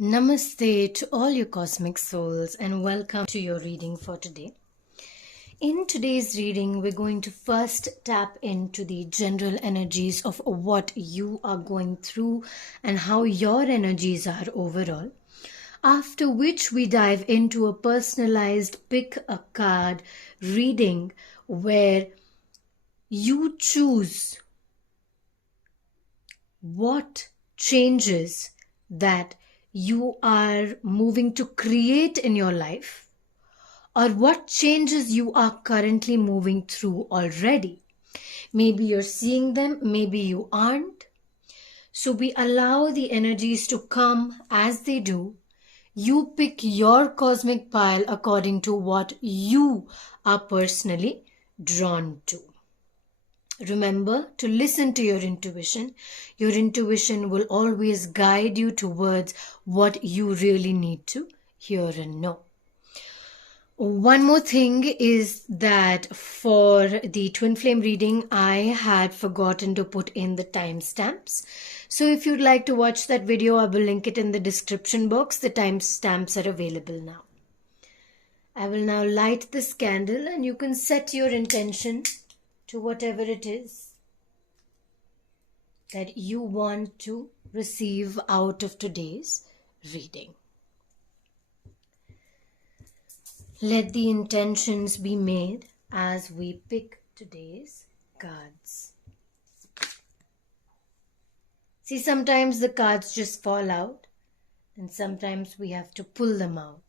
Namaste to all your cosmic souls and welcome to your reading for today. In today's reading, we're going to first tap into the general energies of what you are going through and how your energies are overall. After which we dive into a personalized pick a card reading where you choose what changes that you are moving to create in your life, or what changes you are currently moving through already. Maybe you're seeing them, maybe you aren't. So we allow the energies to come as they do. You pick your cosmic pile according to what you are personally drawn to. Remember to listen to your intuition. Your intuition will always guide you towards what you really need to hear and know. One more thing is that for the twin flame reading, I had forgotten to put in the timestamps. So if you'd like to watch that video, I will link it in the description box. The timestamps are available now. I will now light this candle and you can set your intention to whatever it is that you want to receive out of today's reading. Let the intentions be made as we pick today's cards. See, sometimes the cards just fall out and sometimes we have to pull them out.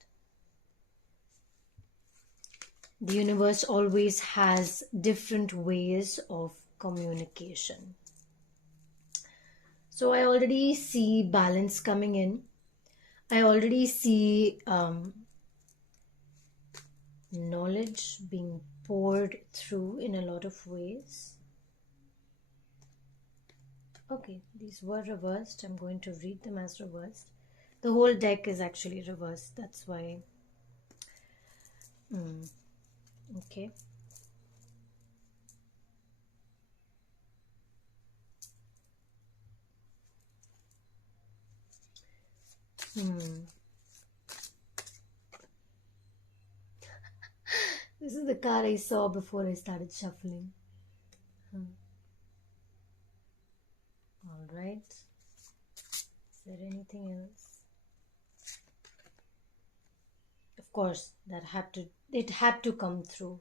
The universe always has different ways of communication. So I already see balance coming in. I already see knowledge being poured through in a lot of ways. Okay, these were reversed. I'm going to read them as reversed. The whole deck is actually reversed. That's why. Okay. This is the card I saw before I started shuffling. All right. Is there anything else? Of course, it had to come through.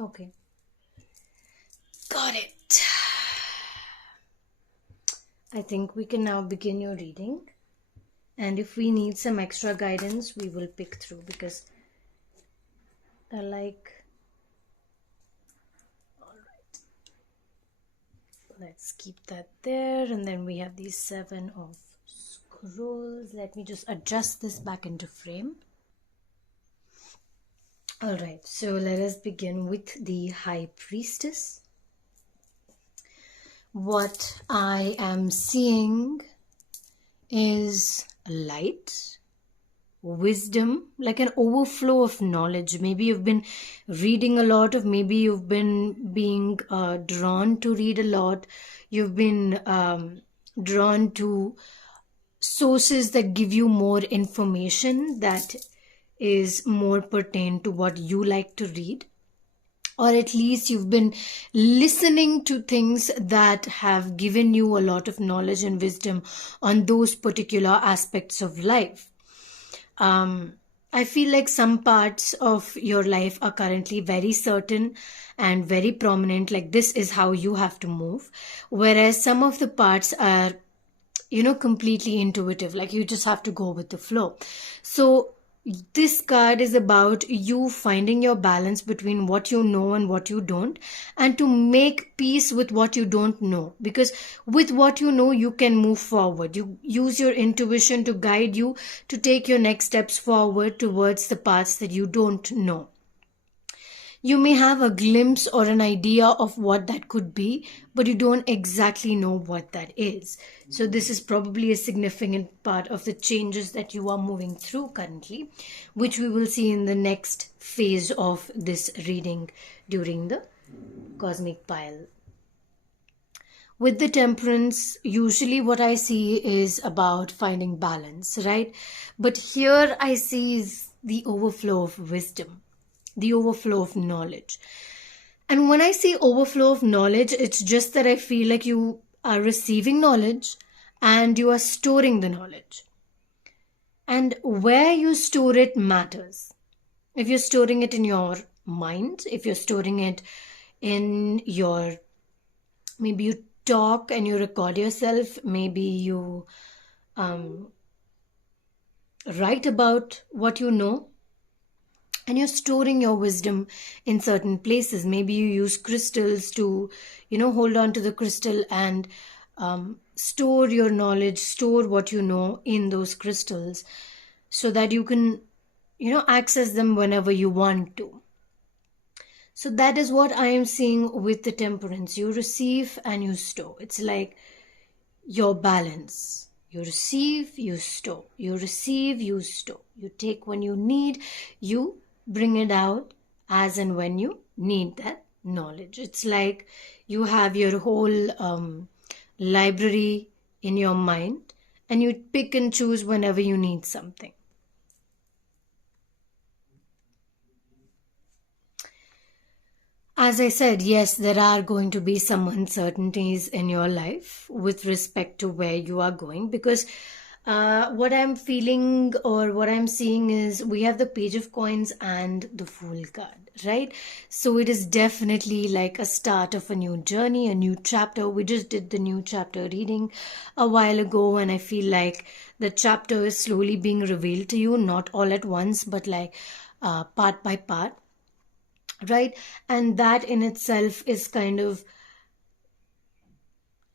Okay, got it. I think we can now begin your reading. And if we need some extra guidance, we will pick through because I like... All right. Let's keep that there. And then we have these 7 of scrolls. Let me just adjust this back into frame. All right, so let us begin with the High Priestess. What I am seeing is light, wisdom, like an overflow of knowledge. Maybe you've been reading a lot, or maybe you've been being drawn to read a lot. You've been drawn to sources that give you more information that is more pertain to what you like to read, or at least you've been listening to things that have given you a lot of knowledge and wisdom on those particular aspects of life. I feel like some parts of your life are currently very certain and very prominent, like this is how you have to move, whereas some of the parts are, completely intuitive, like you just have to go with the flow. So This card is about you finding your balance between what you know and what you don't, and to make peace with what you don't know, because with what you know you can move forward. You use your intuition to guide you to take your next steps forward towards the paths that you don't know. You may have a glimpse or an idea of what that could be, but you don't exactly know what that is. So, this is probably a significant part of the changes that you are moving through currently, which we will see in the next phase of this reading during the cosmic pile. With the Temperance, usually what I see is about finding balance, right? But here I see is the overflow of wisdom, the overflow of knowledge. And when I say overflow of knowledge, it's just that I feel like you are receiving knowledge and you are storing the knowledge. And where you store it matters. If you're storing it in your mind, if you're storing it in your, maybe you talk and you record yourself, maybe you write about what you know, and you're storing your wisdom in certain places. Maybe you use crystals to, hold on to the crystal and store your knowledge, store what you know in those crystals, so that you can, access them whenever you want to. So that is what I am seeing with the Temperance. You receive and you store. It's like your balance. You receive, you store. You receive, you store. You take when you need, you bring it out as and when you need that knowledge. It's like you have your whole library in your mind, and you pick and choose whenever you need something. As I said, yes, there are going to be some uncertainties in your life with respect to where you are going, because what I'm feeling or what I'm seeing is we have the Page of Coins and the Fool card, right? So it is definitely like a start of a new journey, a new chapter. We just did the new chapter reading a while ago, and I feel like the chapter is slowly being revealed to you, not all at once, but like part by part, right? And that in itself is kind of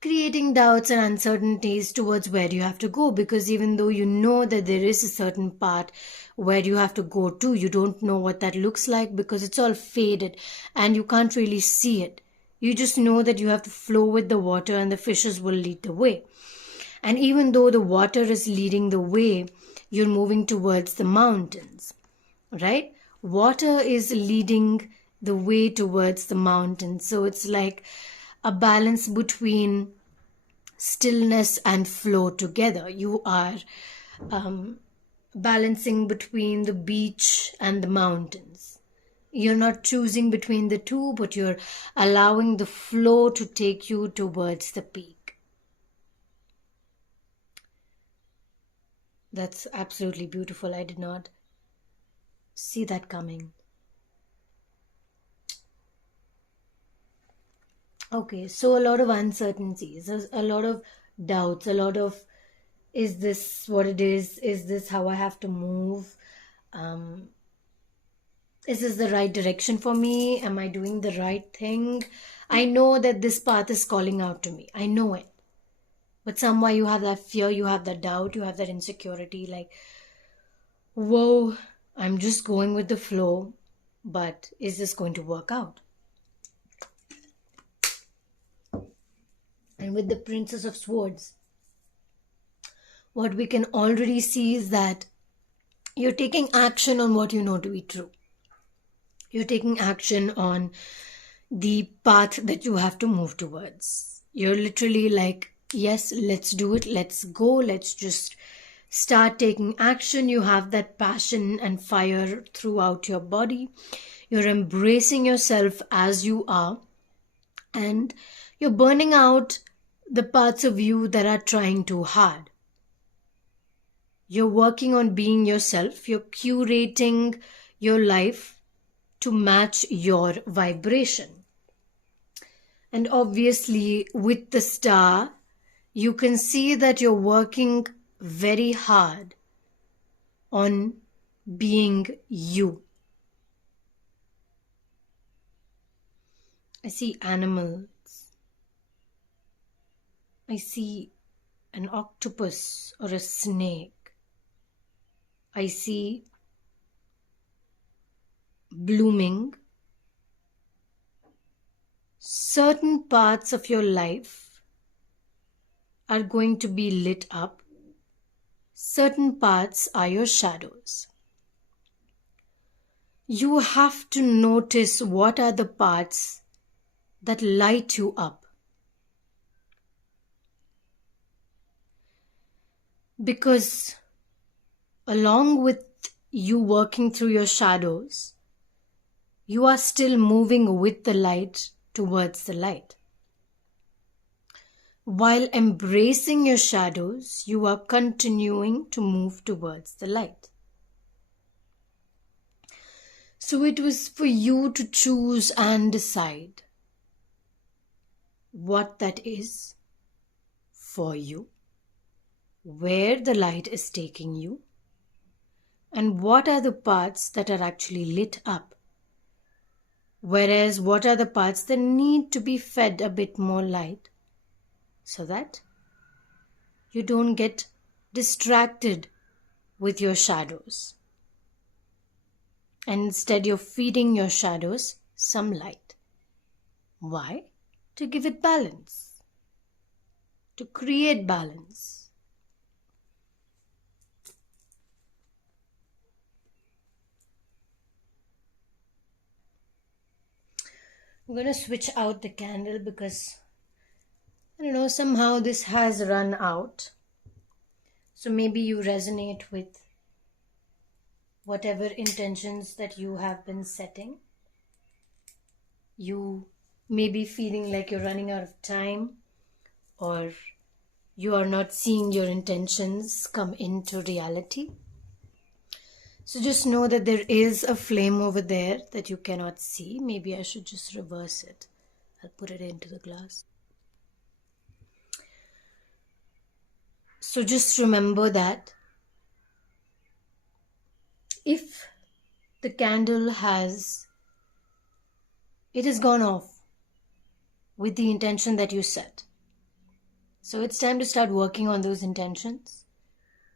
creating doubts and uncertainties towards where you have to go, because even though you know that there is a certain part where you have to go to, you don't know what that looks like because it's all faded and you can't really see it. You just know that you have to flow with the water and the fishes will lead the way. And even though the water is leading the way, you're moving towards the mountains, right? Water is leading the way towards the mountains. So it's like a balance between stillness and flow together. You are balancing between the beach and the mountains. You're not choosing between the two, but you're allowing the flow to take you towards the peak. That's absolutely beautiful. I did not see that coming. Okay, so a lot of uncertainties, a lot of doubts, a lot of, is this what it is? Is this how I have to move? Is this the right direction for me? Am I doing the right thing? I know that this path is calling out to me. I know it. But somehow you have that fear, you have that doubt, you have that insecurity, like, whoa, I'm just going with the flow, but is this going to work out? And with the Princess of Swords, what we can already see is that you're taking action on what you know to be true. You're taking action on the path that you have to move towards. You're literally like, yes, let's do it. Let's go. Let's just start taking action. You have that passion and fire throughout your body. You're embracing yourself as you are. And you're burning out the parts of you that are trying too hard. You're working on being yourself. You're curating your life to match your vibration. And obviously, with the star, you can see that you're working very hard on being you. I see animals. I see an octopus or a snake. I see blooming. Certain parts of your life are going to be lit up. Certain parts are your shadows. You have to notice what are the parts that light you up. Because along with you working through your shadows, you are still moving with the light towards the light. While embracing your shadows, you are continuing to move towards the light. So it was for you to choose and decide what that is for you, where the light is taking you, and what are the parts that are actually lit up. Whereas what are the parts that need to be fed a bit more light so that you don't get distracted with your shadows. And instead you're feeding your shadows some light. Why? To give it balance. To create balance. I'm going to switch out the candle because, I don't know, somehow this has run out. So maybe you resonate with whatever intentions that you have been setting. You may be feeling like you're running out of time, or you are not seeing your intentions come into reality. So just know that there is a flame over there that you cannot see. Maybe I should just reverse it. I'll put it into the glass. So just remember that if the candle has gone off with the intention that you set. So it's time to start working on those intentions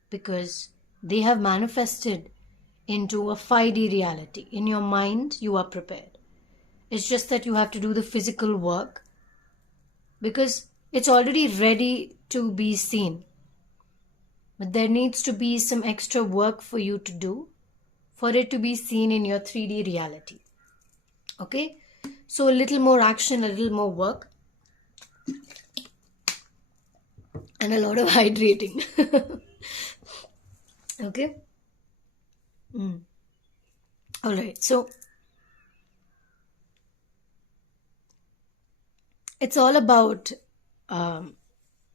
because they have manifested into a 5D reality. In your mind, you are prepared. It's just that you have to do the physical work because it's already ready to be seen. But there needs to be some extra work for you to do for it to be seen in your 3D reality. Okay? So a little more action, a little more work, and a lot of hydrating. Okay? Alright, so it's all about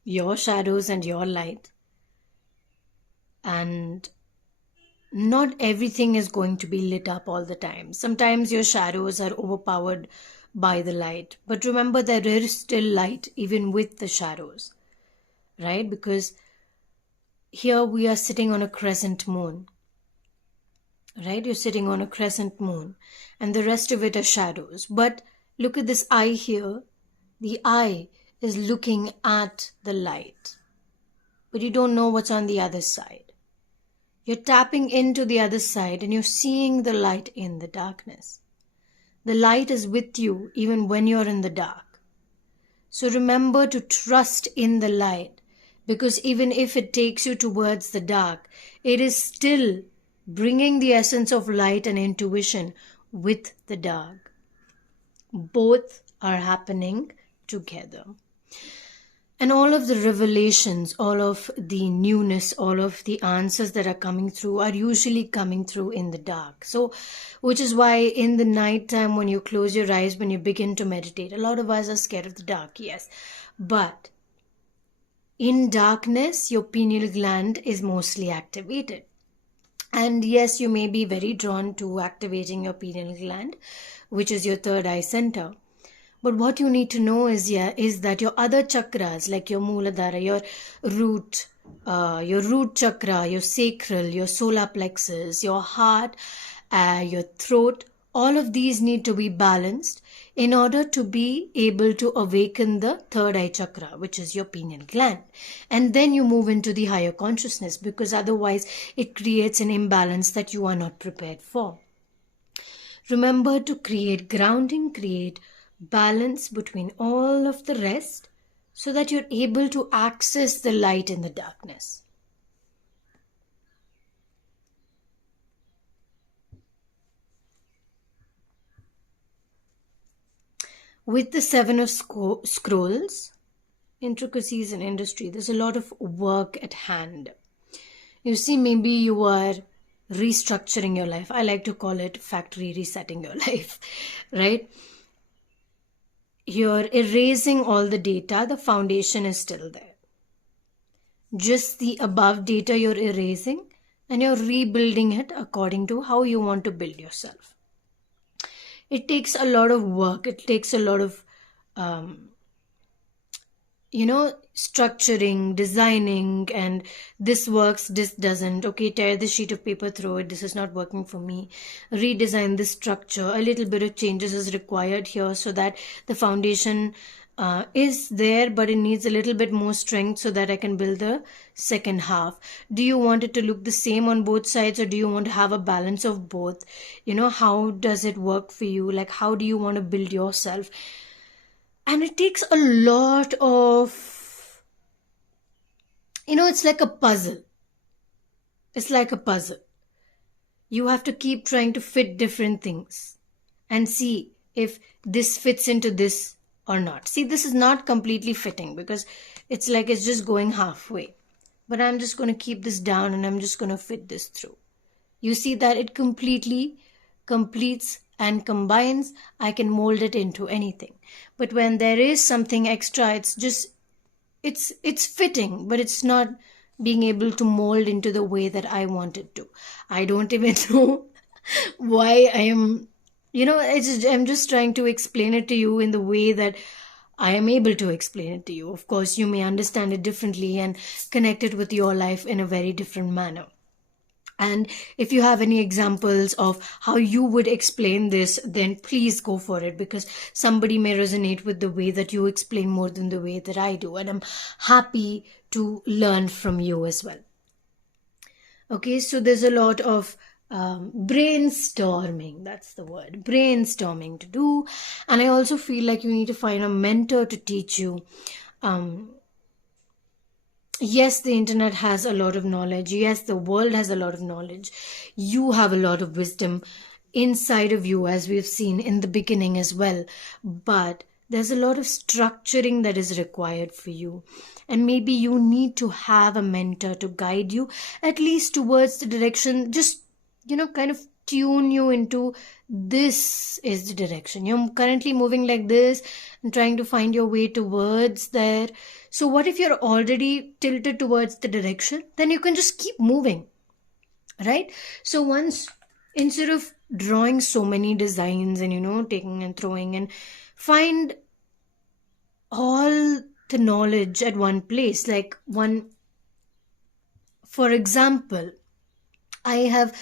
your shadows and your light. And not everything is going to be lit up all the time. Sometimes your shadows are overpowered by the light. But remember, there is still light even with the shadows. Right? Because here we are sitting on a crescent moon. Right? You're sitting on a crescent moon. And the rest of it are shadows. But look at this eye here. The eye is looking at the light. But you don't know what's on the other side. You're tapping into the other side and you're seeing the light in the darkness. The light is with you even when you're in the dark. So remember to trust in the light, because even if it takes you towards the dark, it is still bringing the essence of light and intuition with the dark. Both are happening together. And all of the revelations, all of the newness, all of the answers that are coming through are usually coming through in the dark. So, which is why in the night time when you close your eyes, when you begin to meditate, a lot of us are scared of the dark, yes. But in darkness, your pineal gland is mostly activated. And yes, you may be very drawn to activating your pineal gland, which is your third eye center. But what you need to know is that your other chakras, like your Muladhara, your root, your root chakra, your sacral, your solar plexus, your heart, your throat. All of these need to be balanced in order to be able to awaken the third eye chakra, which is your pineal gland. And then you move into the higher consciousness, because otherwise it creates an imbalance that you are not prepared for. Remember to create grounding, create balance between all of the rest, so that you're able to access the light in the darkness. With the Seven of Scrolls, intricacies in industry, there's a lot of work at hand. You see, maybe you are restructuring your life. I like to call it factory resetting your life, right? You're erasing all the data, the foundation is still there. Just the above data you're erasing, and you're rebuilding it according to how you want to build yourself. It takes a lot of work. It takes a lot of, structuring, designing, and this works, this doesn't. Okay, tear this sheet of paper, throw it. This is not working for me. Redesign this structure. A little bit of changes is required here so that the foundation is there, but it needs a little bit more strength so that I can build the second half. Do you want it to look the same on both sides, or do you want to have a balance of both? How does it work for you? Like, how do you want to build yourself? And it takes a lot of, it's like a puzzle. It's like a puzzle. You have to keep trying to fit different things and see if this fits into this or not. See, this is not completely fitting because it's like it's just going halfway. But I'm just going to keep this down and I'm just going to fit this through. You see that it completely completes and combines. I can mold it into anything. But when there is something extra, it's fitting, but it's not being able to mold into the way that I want it to. I don't even know why I am, I'm just trying to explain it to you in the way that I am able to explain it to you. Of course, you may understand it differently and connect it with your life in a very different manner. And if you have any examples of how you would explain this, then please go for it, because somebody may resonate with the way that you explain more than the way that I do. And I'm happy to learn from you as well. Okay, so there's a lot of brainstorming, that's the word, brainstorming to do. And I also feel like you need to find a mentor to teach you. Yes, the internet has a lot of knowledge. Yes, the world has a lot of knowledge. You have a lot of wisdom inside of you, as we've seen in the beginning as well. But there's a lot of structuring that is required for you. And maybe you need to have a mentor to guide you, at least towards the direction, just, kind of tune you into this is the direction. You're currently moving like this and trying to find your way towards there. So what if you're already tilted towards the direction? Then you can just keep moving, right? So once, instead of drawing so many designs and, taking and throwing, and find all the knowledge at one place. For example, I have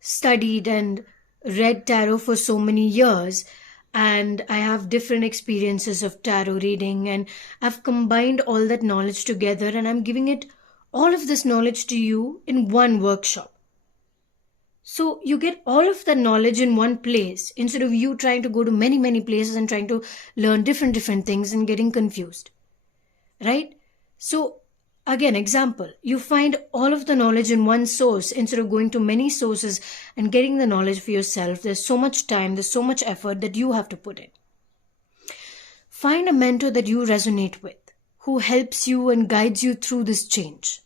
studied and read tarot for so many years, and I have different experiences of tarot reading, and I've combined all that knowledge together, and I'm giving it all of this knowledge to you in one workshop. So you get all of the knowledge in one place, instead of you trying to go to many, many places and trying to learn different things and getting confused, right? So again, example, you find all of the knowledge in one source instead of going to many sources and getting the knowledge for yourself. There's so much time, there's so much effort that you have to put in. Find a mentor that you resonate with, who helps you and guides you through this change.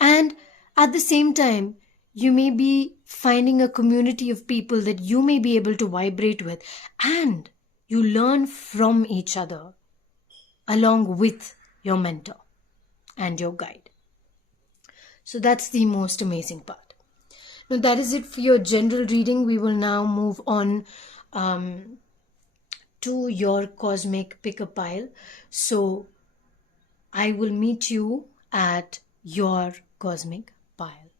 And at the same time, you may be finding a community of people that you may be able to vibrate with, and you learn from each other along with your mentor and your guide. So that's the most amazing part. Now that is it for your general reading. We will now move on to your cosmic pick-a pile. So I will meet you at your cosmic pile.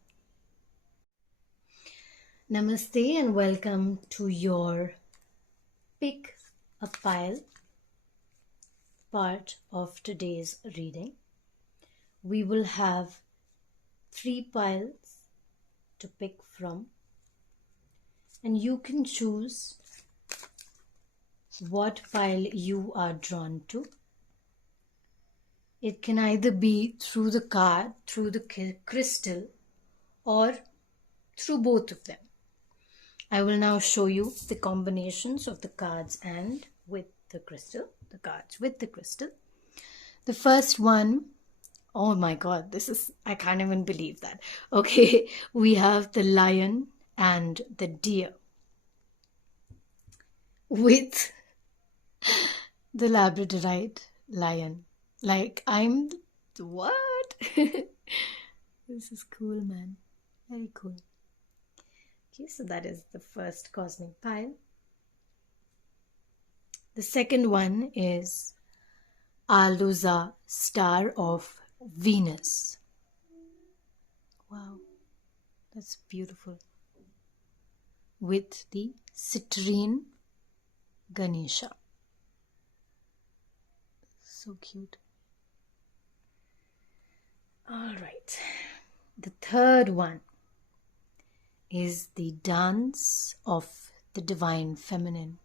Namaste and welcome to your Pick a Pile part of today's reading. We will have 3 piles to pick from, and you can choose what pile you are drawn to. It can either be through the card, through the crystal, or through both of them. I will now show you the combinations of the cards and with the crystal, the cards with the crystal. The first one, oh my god, I can't even believe that. Okay, we have the lion and the deer with the Labradorite lion. Like, what? This is cool, man. Very cool. Okay, so that is the first cosmic pile. The second one is Aluza, Star of Venus. Wow, that's beautiful. With the Citrine Ganesha. So cute. All right. The third one is the Dance of the Divine Feminine.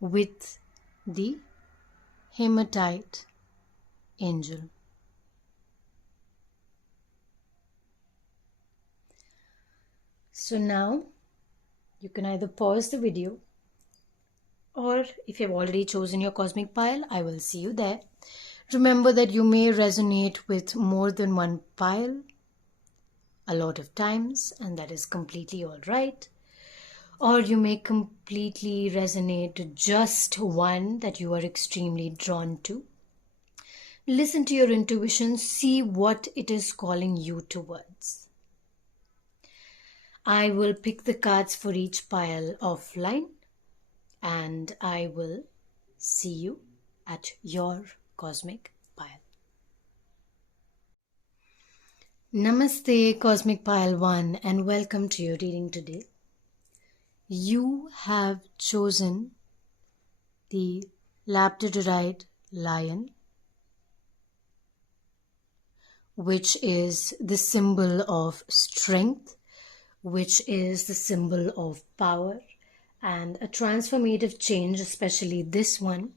With the Haematite Angel. So now you can either pause the video, or if you've already chosen your cosmic pile, I will see you there. Remember that you may resonate with more than one pile a lot of times, and that is completely all right. Or you may completely resonate to just one that you are extremely drawn to. Listen to your intuition, see what it is calling you towards. I will pick the cards for each pile offline, and I will see you at your cosmic pile. Namaste, Cosmic Pile 1, and welcome to your reading today. You have chosen the Labradorite lion, which is the symbol of strength, which is the symbol of power and a transformative change, especially this one,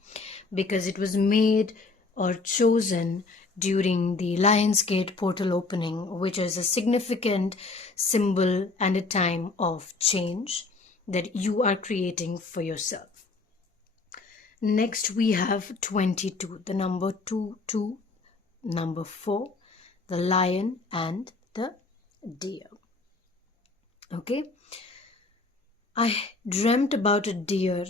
because it was made or chosen during the Lionsgate portal opening, which is a significant symbol and a time of change that you are creating for yourself. Next, we have 22, the number 2, number 4, the lion and the deer. Okay, I dreamt about a deer.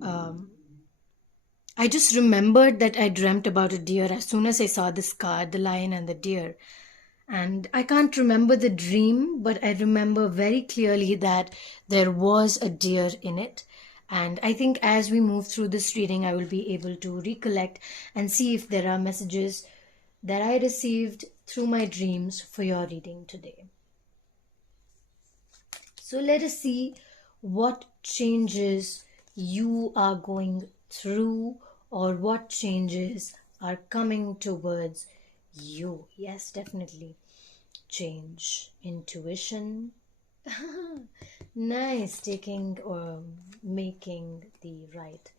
I just remembered that I dreamt about a deer as soon as I saw this card, the lion and the deer. And I can't remember the dream, but I remember very clearly that there was a deer in it. And I think as we move through this reading, I will be able to recollect and see if there are messages that I received through my dreams for your reading today. So let us see what changes you are going through or what changes are coming towards you. Yes, definitely. Change, intuition. Nice, taking or making the right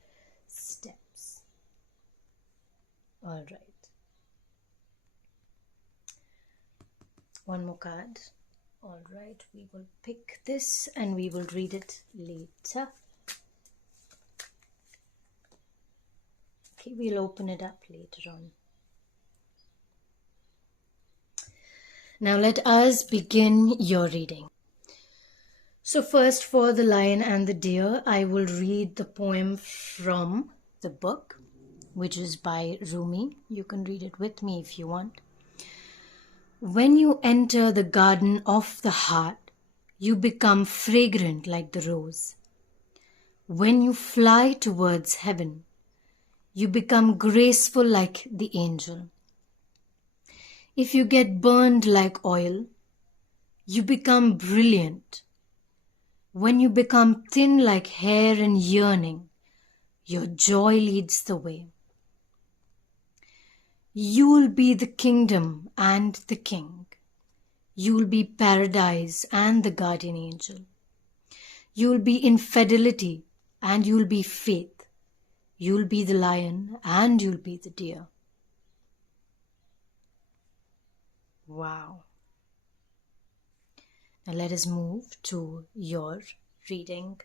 steps. All right. One more card. All right, we will pick this and we will read it later. Okay, we'll open it up later on. Now let us begin your reading. So first, for the lion and the deer, I will read the poem from the book, which is by Rumi. You can read it with me if you want. When you enter the garden of the heart, you become fragrant like the rose. When you fly towards heaven, you become graceful like the angel. If you get burned like oil, you become brilliant. When you become thin like hair and yearning, your joy leads the way. You'll be the kingdom and the king. You'll be paradise and the guardian angel. You'll be infidelity and you'll be faith. You'll be the lion and you'll be the deer. Wow. Now let us move to your reading.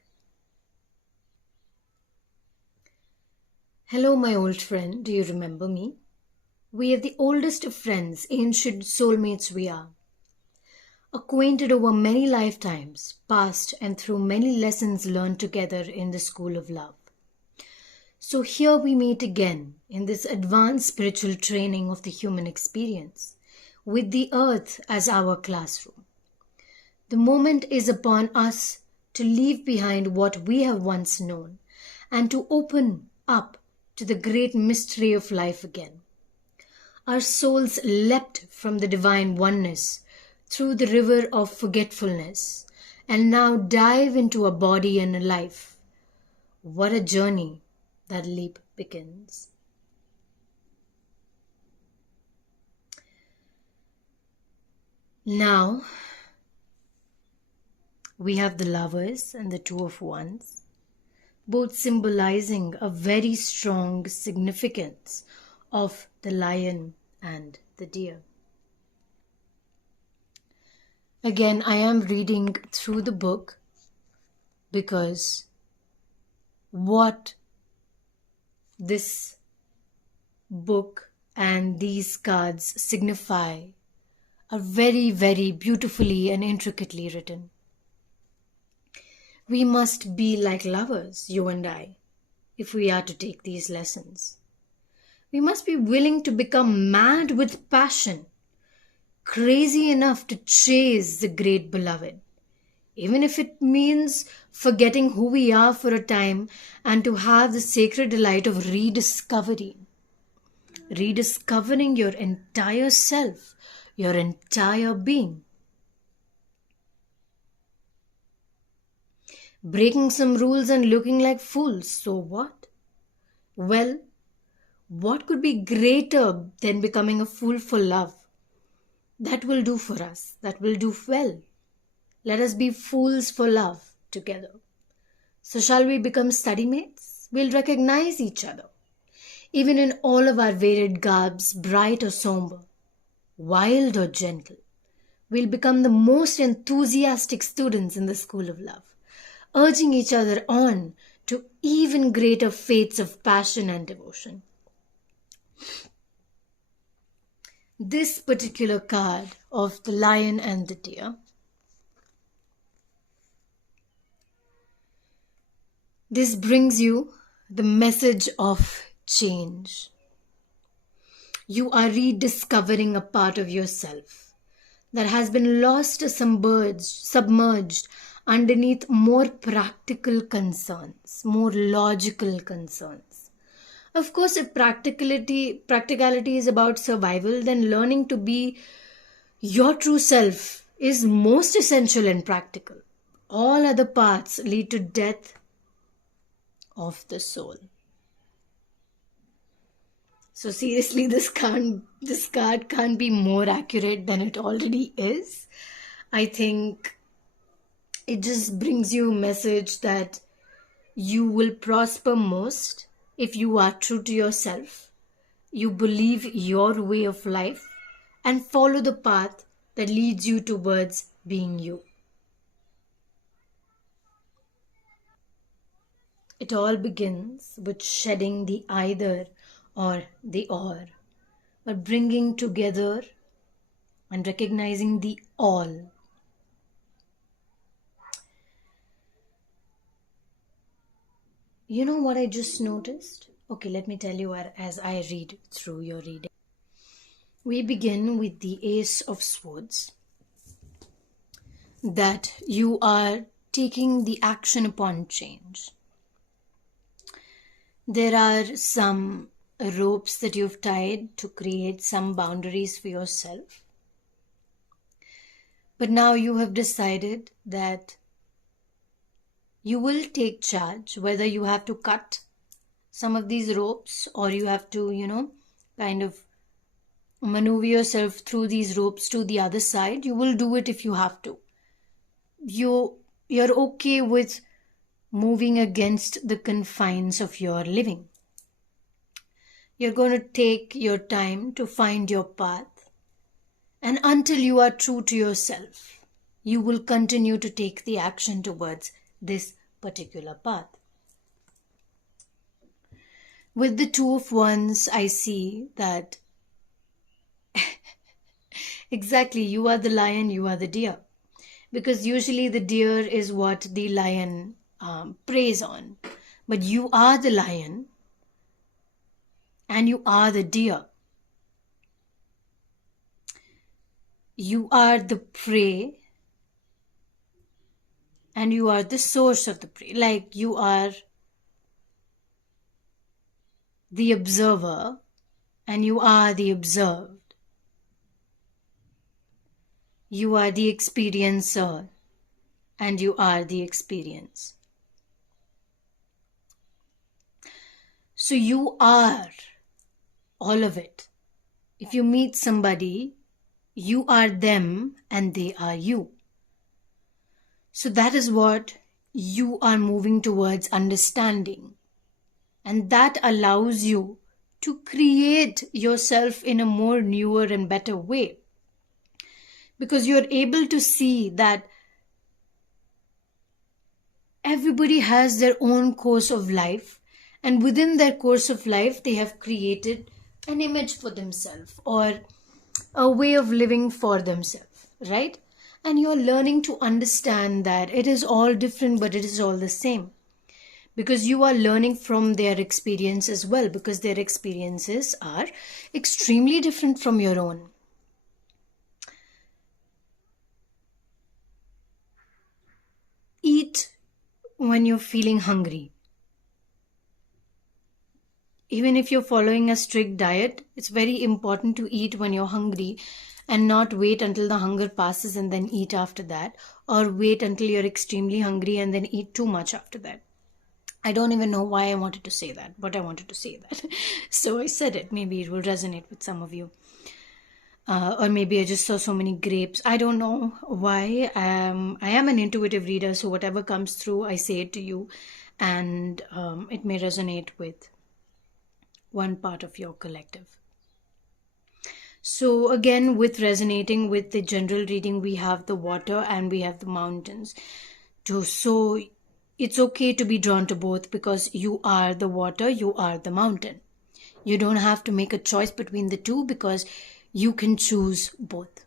Hello, my old friend. Do you remember me? We are the oldest of friends, ancient soulmates we are. Acquainted over many lifetimes, past and through many lessons learned together in the school of love. So here we meet again in this advanced spiritual training of the human experience, with the earth as our classroom. The moment is upon us to leave behind what we have once known and to open up to the great mystery of life again. Our souls leapt from the divine oneness through the river of forgetfulness and now dive into a body and a life. What a journey that leap begins. Now, we have the lovers and the two of wands, both symbolizing a very strong significance of the lion and the deer. Again, I am reading through the book because what this book and these cards signify are very, very beautifully and intricately written. We must be like lovers, you and I, if we are to take these lessons. We must be willing to become mad with passion, crazy enough to chase the great beloved, even if it means forgetting who we are for a time and to have the sacred delight of rediscovering your entire self, your entire being. Breaking some rules and looking like fools, so what? Well, what could be greater than becoming a fool for love? That will do for us. That will do well. Let us be fools for love together. So shall we become study mates? We'll recognize each other. Even in all of our varied garbs, bright or somber, wild or gentle, we'll become the most enthusiastic students in the school of love, urging each other on to even greater fates of passion and devotion. This particular card of the lion and the deer, this brings you the message of change. You are rediscovering a part of yourself that has been lost or submerged underneath more practical concerns, more logical concerns. Of course, if practicality is about survival, then learning to be your true self is most essential and practical. All other paths lead to death of the soul. So seriously, this card can't be more accurate than it already is. I think it just brings you a message that you will prosper most if you are true to yourself, you believe your way of life, and follow the path that leads you towards being you. It all begins with shedding the either or the or, but bringing together and recognizing the all. You know what I just noticed? Okay, let me tell you as I read through your reading. We begin with the Ace of Swords, that you are taking the action upon change. There are some ropes that you've tied to create some boundaries for yourself. But now you have decided that you will take charge, whether you have to cut some of these ropes or you have to, kind of maneuver yourself through these ropes to the other side. You will do it if you have to. You're okay with moving against the confines of your living. You're going to take your time to find your path. And until you are true to yourself, you will continue to take the action towards this particular path. With the Two of Wands, I see that exactly, you are the lion, you are the deer. Because usually the deer is what the lion preys on. But you are the lion and you are the deer. You are the prey and you are the source of the prey. Like you are the observer and you are the observed. You are the experiencer and you are the experience. So you are all of it. If you meet somebody, you are them and they are you. So that is what you are moving towards understanding. And that allows you to create yourself in a more newer and better way. Because you're able to see that everybody has their own course of life, and within their course of life they have created an image for themselves or a way of living for themselves, right? And you're learning to understand that it is all different but it is all the same, because you are learning from their experience as well, because their experiences are extremely different from your own. Eat when you're feeling hungry. Even if you're following a strict diet, it's very important to eat when you're hungry and not wait until the hunger passes and then eat after that, or wait until you're extremely hungry and then eat too much after that. I don't even know why I wanted to say that, but I wanted to say that. So I said it. Maybe it will resonate with some of you. Or maybe I just saw so many grapes. I don't know why. I am an intuitive reader, so whatever comes through, I say it to you. And it may resonate with one part of your collective. So again, with resonating with the general reading, we have the water and we have the mountains. So it's okay to be drawn to both, because you are the water, you are the mountain. You don't have to make a choice between the two, because you can choose both.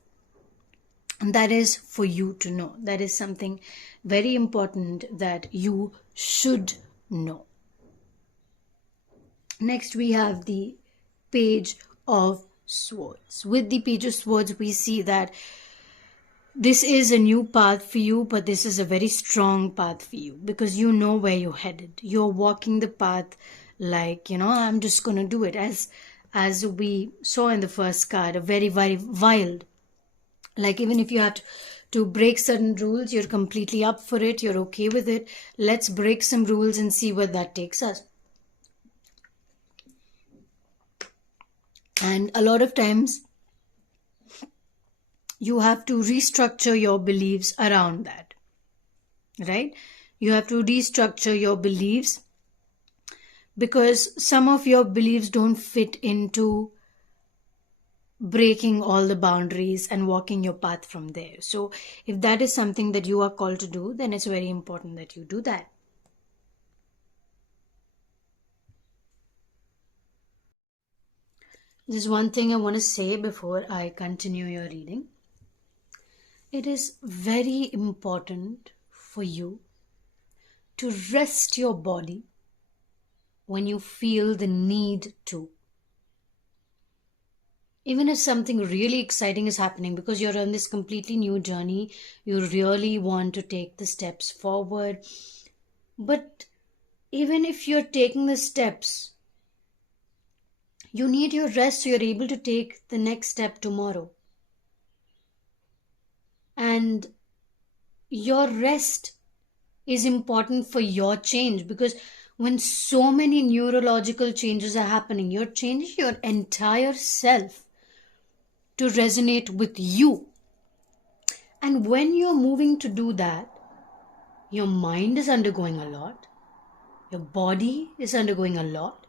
And that is for you to know. That is something very important that you should know. Next, we have the Page of Swords. With the Page of Swords, we see that this is a new path for you, but this is a very strong path for you, because you know where you're headed. You're walking the path like, I'm just going to do it. As we saw in the first card, a very, very wild. Like even if you had to break certain rules, you're completely up for it. You're okay with it. Let's break some rules and see where that takes us. And a lot of times you have to restructure your beliefs around that, right? You have to restructure your beliefs, because some of your beliefs don't fit into breaking all the boundaries and walking your path from there. So if that is something that you are called to do, then it's very important that you do that. There's one thing I want to say before I continue your reading. It is very important for you to rest your body when you feel the need to. Even if something really exciting is happening, because you're on this completely new journey, you really want to take the steps forward. But even if you're taking the steps, you need your rest so you're able to take the next step tomorrow. And your rest is important for your change, because when so many neurological changes are happening, you're changing your entire self to resonate with you. And when you're moving to do that, your mind is undergoing a lot, your body is undergoing a lot.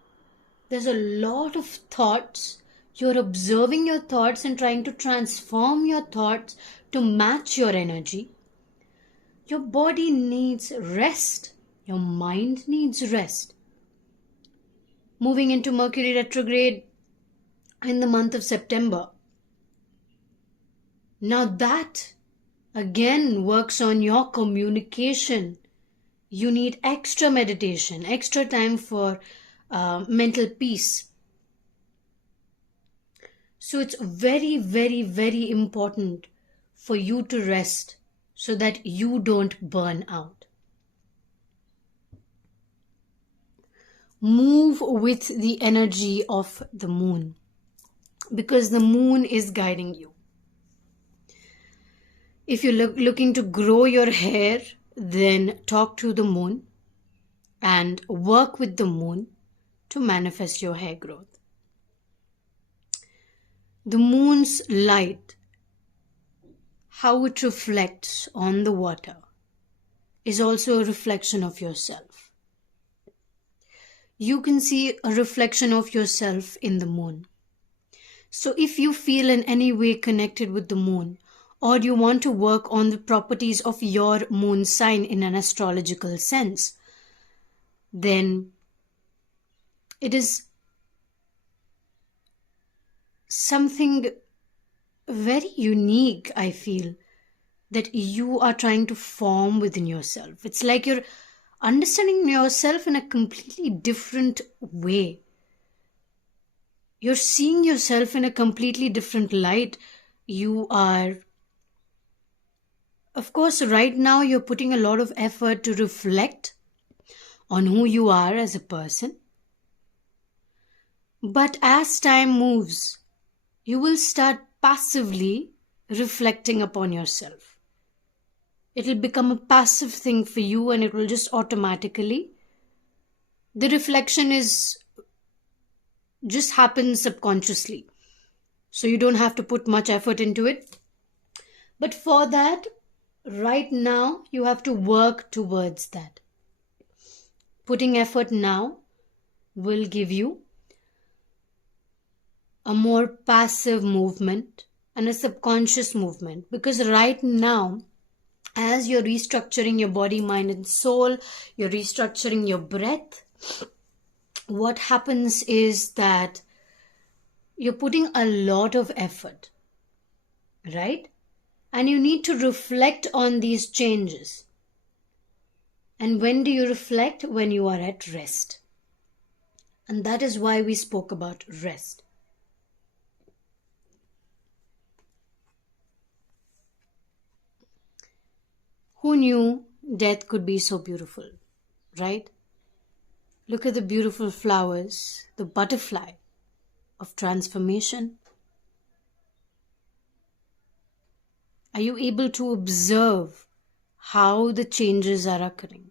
There's a lot of thoughts. You're observing your thoughts and trying to transform your thoughts to match your energy. Your body needs rest. Your mind needs rest. Moving into Mercury retrograde in the month of September. Now that again works on your communication. You need extra meditation, extra time for mental peace. So it's very, very, very important for you to rest so that you don't burn out. Move with the energy of the moon, because the moon is guiding you. If you're looking to grow your hair, then talk to the moon and work with the moon to manifest your hair growth. The moon's light, how it reflects on the water, is also a reflection of yourself. You can see a reflection of yourself in the moon. So if you feel in any way connected with the moon, or you want to work on the properties of your moon sign in an astrological sense, then it is something very unique, I feel, that you are trying to form within yourself. It's like you're understanding yourself in a completely different way. You're seeing yourself in a completely different light. You are, of course, right now you're putting a lot of effort to reflect on who you are as a person. But as time moves, you will start passively reflecting upon yourself. It'll become a passive thing for you, and it will just automatically, the reflection is just happens subconsciously. So you don't have to put much effort into it. But for that, right now, you have to work towards that. Putting effort now will give you a more passive movement and a subconscious movement. Because right now, as you're restructuring your body, mind, and soul, you're restructuring your breath, what happens is that you're putting a lot of effort, right? And you need to reflect on these changes. And when do you reflect? When you are at rest. And that is why we spoke about rest. Who knew death could be so beautiful, right? Look at the beautiful flowers, the butterfly of transformation. Are you able to observe how the changes are occurring?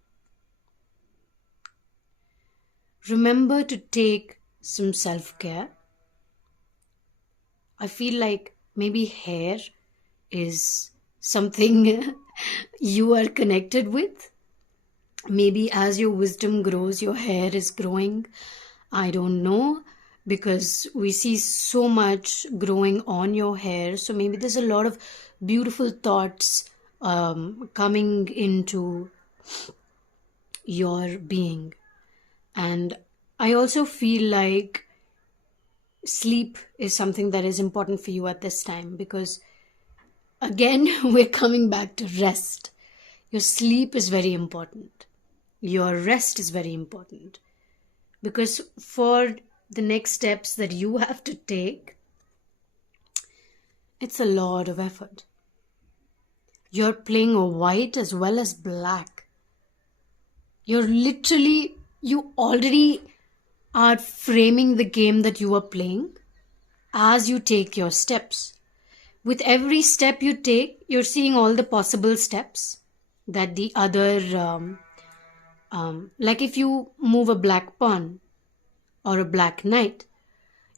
Remember to take some self-care. I feel like maybe hair is something you are connected with. Maybe as your wisdom grows, your hair is growing. I don't know, because we see so much growing on your hair. So maybe there's a lot of beautiful thoughts coming into your being. And I also feel like sleep is something that is important for you at this time, because again, we're coming back to rest. Your sleep is very important. Your rest is very important. Because for the next steps that you have to take, it's a lot of effort. You're playing white as well as black. You're literally You already are framing the game that you are playing as you take your steps. With every step you take, you're seeing all the possible steps that the other, like if you move a black pawn or a black knight,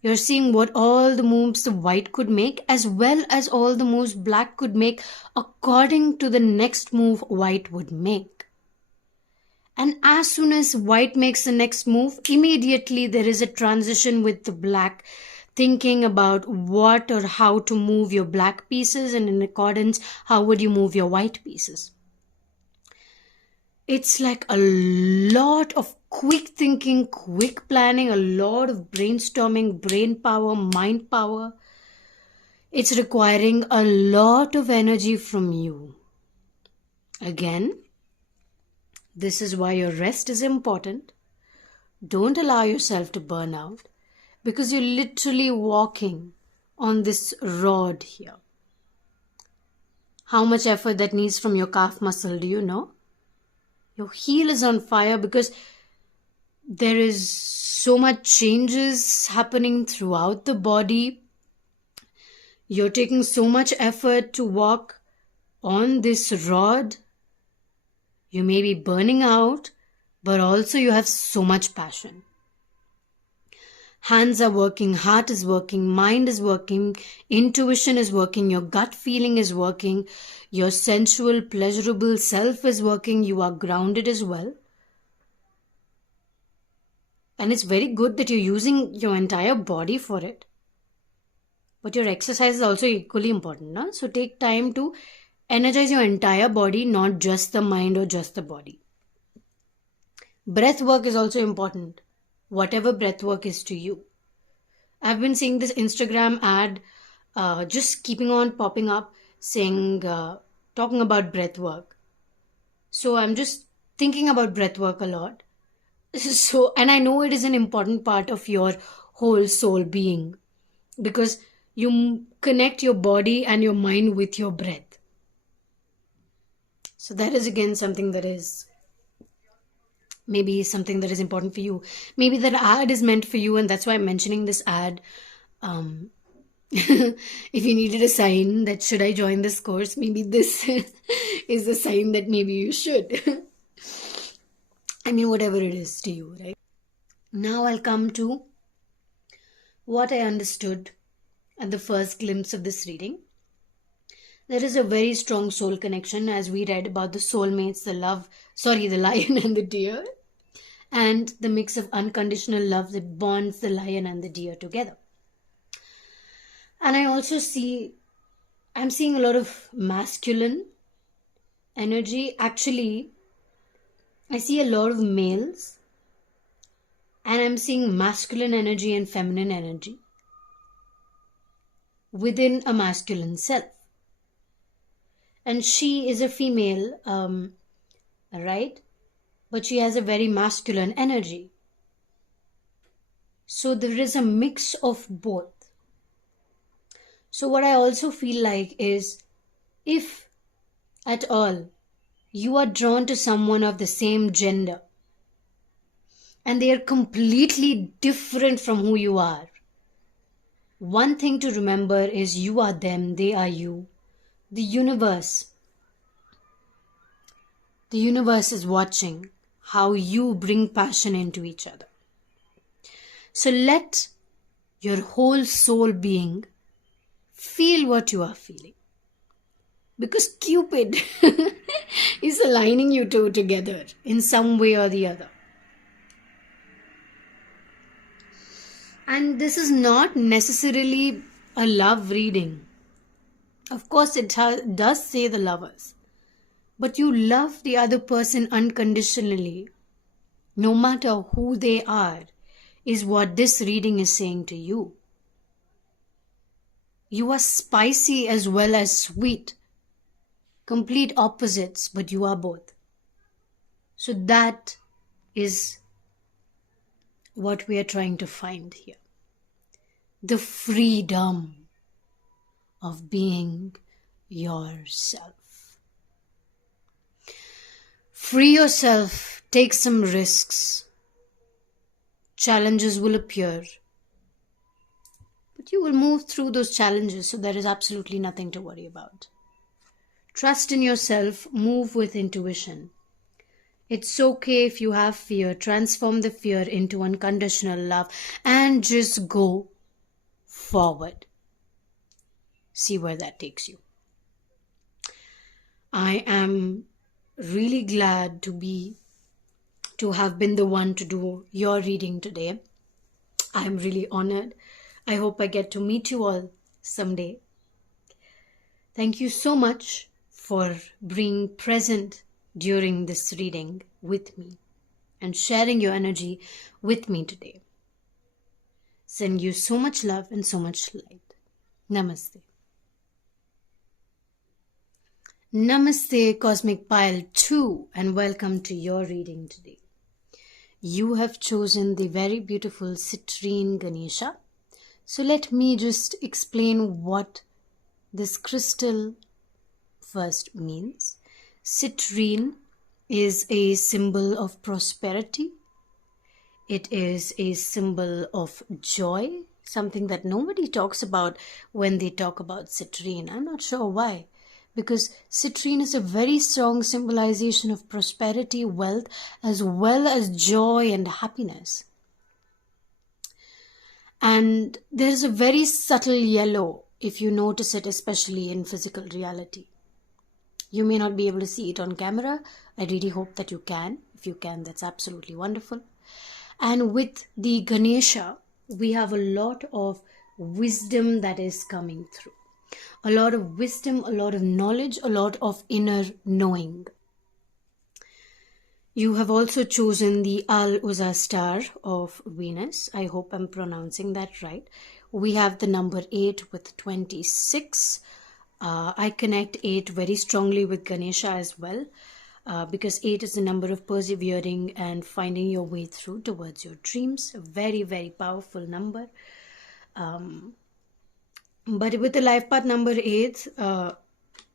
you're seeing what all the moves the white could make as well as all the moves black could make according to the next move white would make. And as soon as white makes the next move, immediately there is a transition with the black thinking about what or how to move your black pieces, and in accordance, how would you move your white pieces. It's like a lot of quick thinking, quick planning, a lot of brainstorming, brain power, mind power. It's requiring a lot of energy from you. Again, this is why your rest is important. Don't allow yourself to burn out, because you're literally walking on this rod here. How much effort that needs from your calf muscle, do you know? Your heel is on fire because there is so much changes happening throughout the body. You're taking so much effort to walk on this rod. You may be burning out, but also you have so much passion. Hands are working, heart is working, mind is working, intuition is working, your gut feeling is working, your sensual, pleasurable self is working, you are grounded as well. And it's very good that you're using your entire body for it. But your exercise is also equally important, no? So take time to energize your entire body, not just the mind or just the body. Breath work is also important. Whatever breath work is to you. I've been seeing this Instagram ad just keeping on popping up saying, talking about breath work. So I'm just thinking about breath work a lot. So, and I know it is an important part of your whole soul being, because you connect your body and your mind with your breath. So that is again something that is maybe something that is important for you. Maybe that ad is meant for you, and that's why I'm mentioning this ad. If you needed a sign that should I join this course, maybe this is the sign that maybe you should. I mean, whatever it is to you, right? Now I'll come to what I understood at the first glimpse of this reading. There is a very strong soul connection, as we read about the soulmates, the lion and the deer, and the mix of unconditional love that bonds the lion and the deer together. And I also I'm seeing a lot of masculine energy. Actually, I see a lot of males, and I'm seeing masculine energy and feminine energy within a masculine self. And she is a female, right? But she has a very masculine energy. So there is a mix of both. So what I also feel like is, if at all you are drawn to someone of the same gender and they are completely different from who you are, one thing to remember is you are them, they are you. The universe is watching how you bring passion into each other. So let your whole soul being feel what you are feeling. Because Cupid is aligning you two together in some way or the other. And this is not necessarily a love reading. Of course, it does say the lovers. But you love the other person unconditionally, no matter who they are, is what this reading is saying to you. You are spicy as well as sweet. Complete opposites, but you are both. So that is what we are trying to find here. The freedom of being yourself. Free yourself, take some risks, Challenges will appear, but you will move through those challenges, so there is absolutely nothing to worry about. Trust in yourself, move with intuition. It's okay if you have fear, transform the fear into unconditional love and just go forward. See where that takes you. I am really glad to have been the one to do your reading today. I'm really honored. I hope I get to meet you all someday. Thank you so much for being present during this reading with me and sharing your energy with me today. Send you so much love and so much light. Namaste. Namaste, Cosmic Pile 2, and welcome to your reading today. You have chosen the very beautiful Citrine Ganesha. So let me just explain what this crystal first means. Citrine is a symbol of prosperity. It is a symbol of joy, something that nobody talks about when they talk about citrine. I'm not sure why, because citrine is a very strong symbolization of prosperity, wealth, as well as joy and happiness. And there's a very subtle yellow, if you notice it, especially in physical reality. You may not be able to see it on camera. I really hope that you can. If you can, that's absolutely wonderful. And with the Ganesha, we have a lot of wisdom that is coming through. A lot of wisdom, a lot of knowledge, a lot of inner knowing. You have also chosen the Al-Uzza star of Venus. I hope I'm pronouncing that right. We have the number 8 with 26. I connect 8 very strongly with Ganesha as well, because 8 is the number of persevering and finding your way through towards your dreams. A very, very powerful number. But with the life path number 8,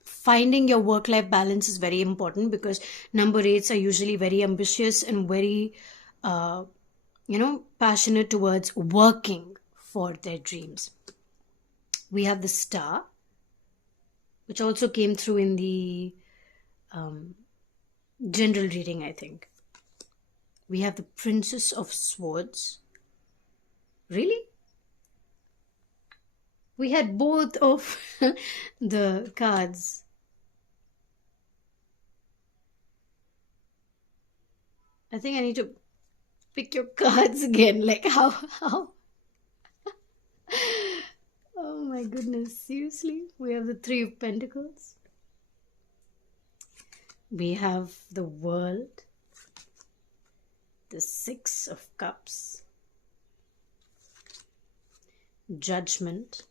finding your work-life balance is very important, because number 8s are usually very ambitious and very, passionate towards working for their dreams. We have the star, which also came through in the general reading, I think. We have the Princess of Swords. Really? We had both of the cards. I think I need to pick your cards again. Like how? Oh my goodness, seriously? We have the 3 of Pentacles. We have the World. The 6 of Cups. Judgment.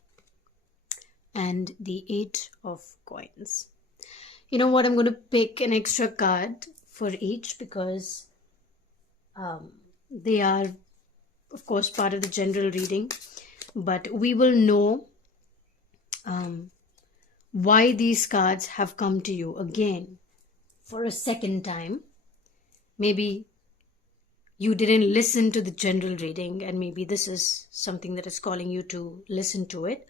And the 8 of Coins. You know what? I'm going to pick an extra card for each, because they are, of course, part of the general reading. But we will know why these cards have come to you again for a second time. Maybe you didn't listen to the general reading, and maybe this is something that is calling you to listen to it.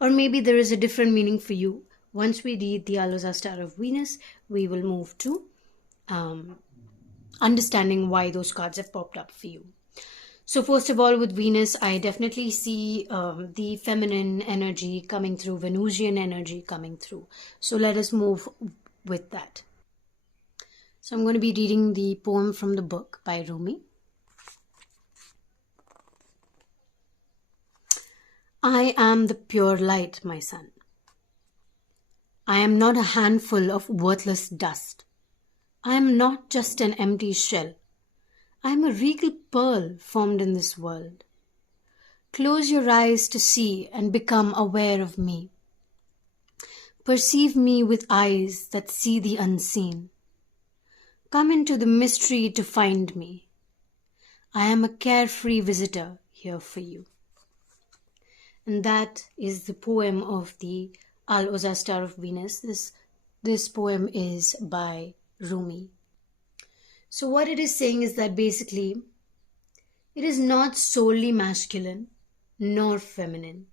Or maybe there is a different meaning for you. Once we read the Al-Uzza star of Venus, we will move to understanding why those cards have popped up for you. So first of all, with Venus, I definitely see the feminine energy coming through, Venusian energy coming through. So let us move with that. So I'm going to be reading the poem from the book by Rumi. I am the pure light, my son. I am not a handful of worthless dust. I am not just an empty shell. I am a regal pearl formed in this world. Close your eyes to see and become aware of me. Perceive me with eyes that see the unseen. Come into the mystery to find me. I am a carefree visitor here for you. And that is the poem of the Al-Uzza star of Venus. This poem is by Rumi. So what it is saying is that basically, It is not solely masculine nor feminine.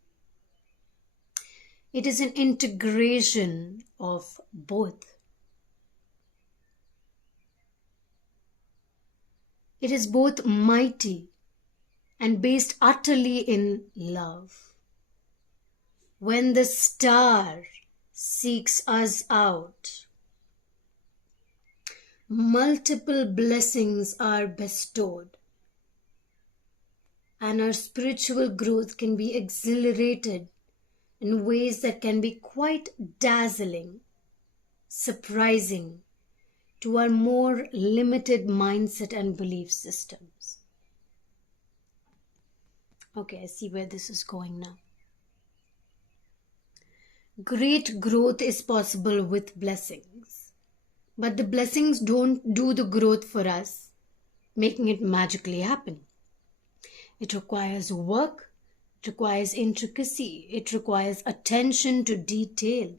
It is an integration of both. It is both mighty and based utterly in love. When the star seeks us out, multiple blessings are bestowed, and our spiritual growth can be accelerated in ways that can be quite dazzling, surprising to our more limited mindset and belief systems. Okay, I see where this is going now. Great growth is possible with blessings, but the blessings don't do the growth for us, making it magically happen. It requires work, it requires intricacy, it requires attention to detail.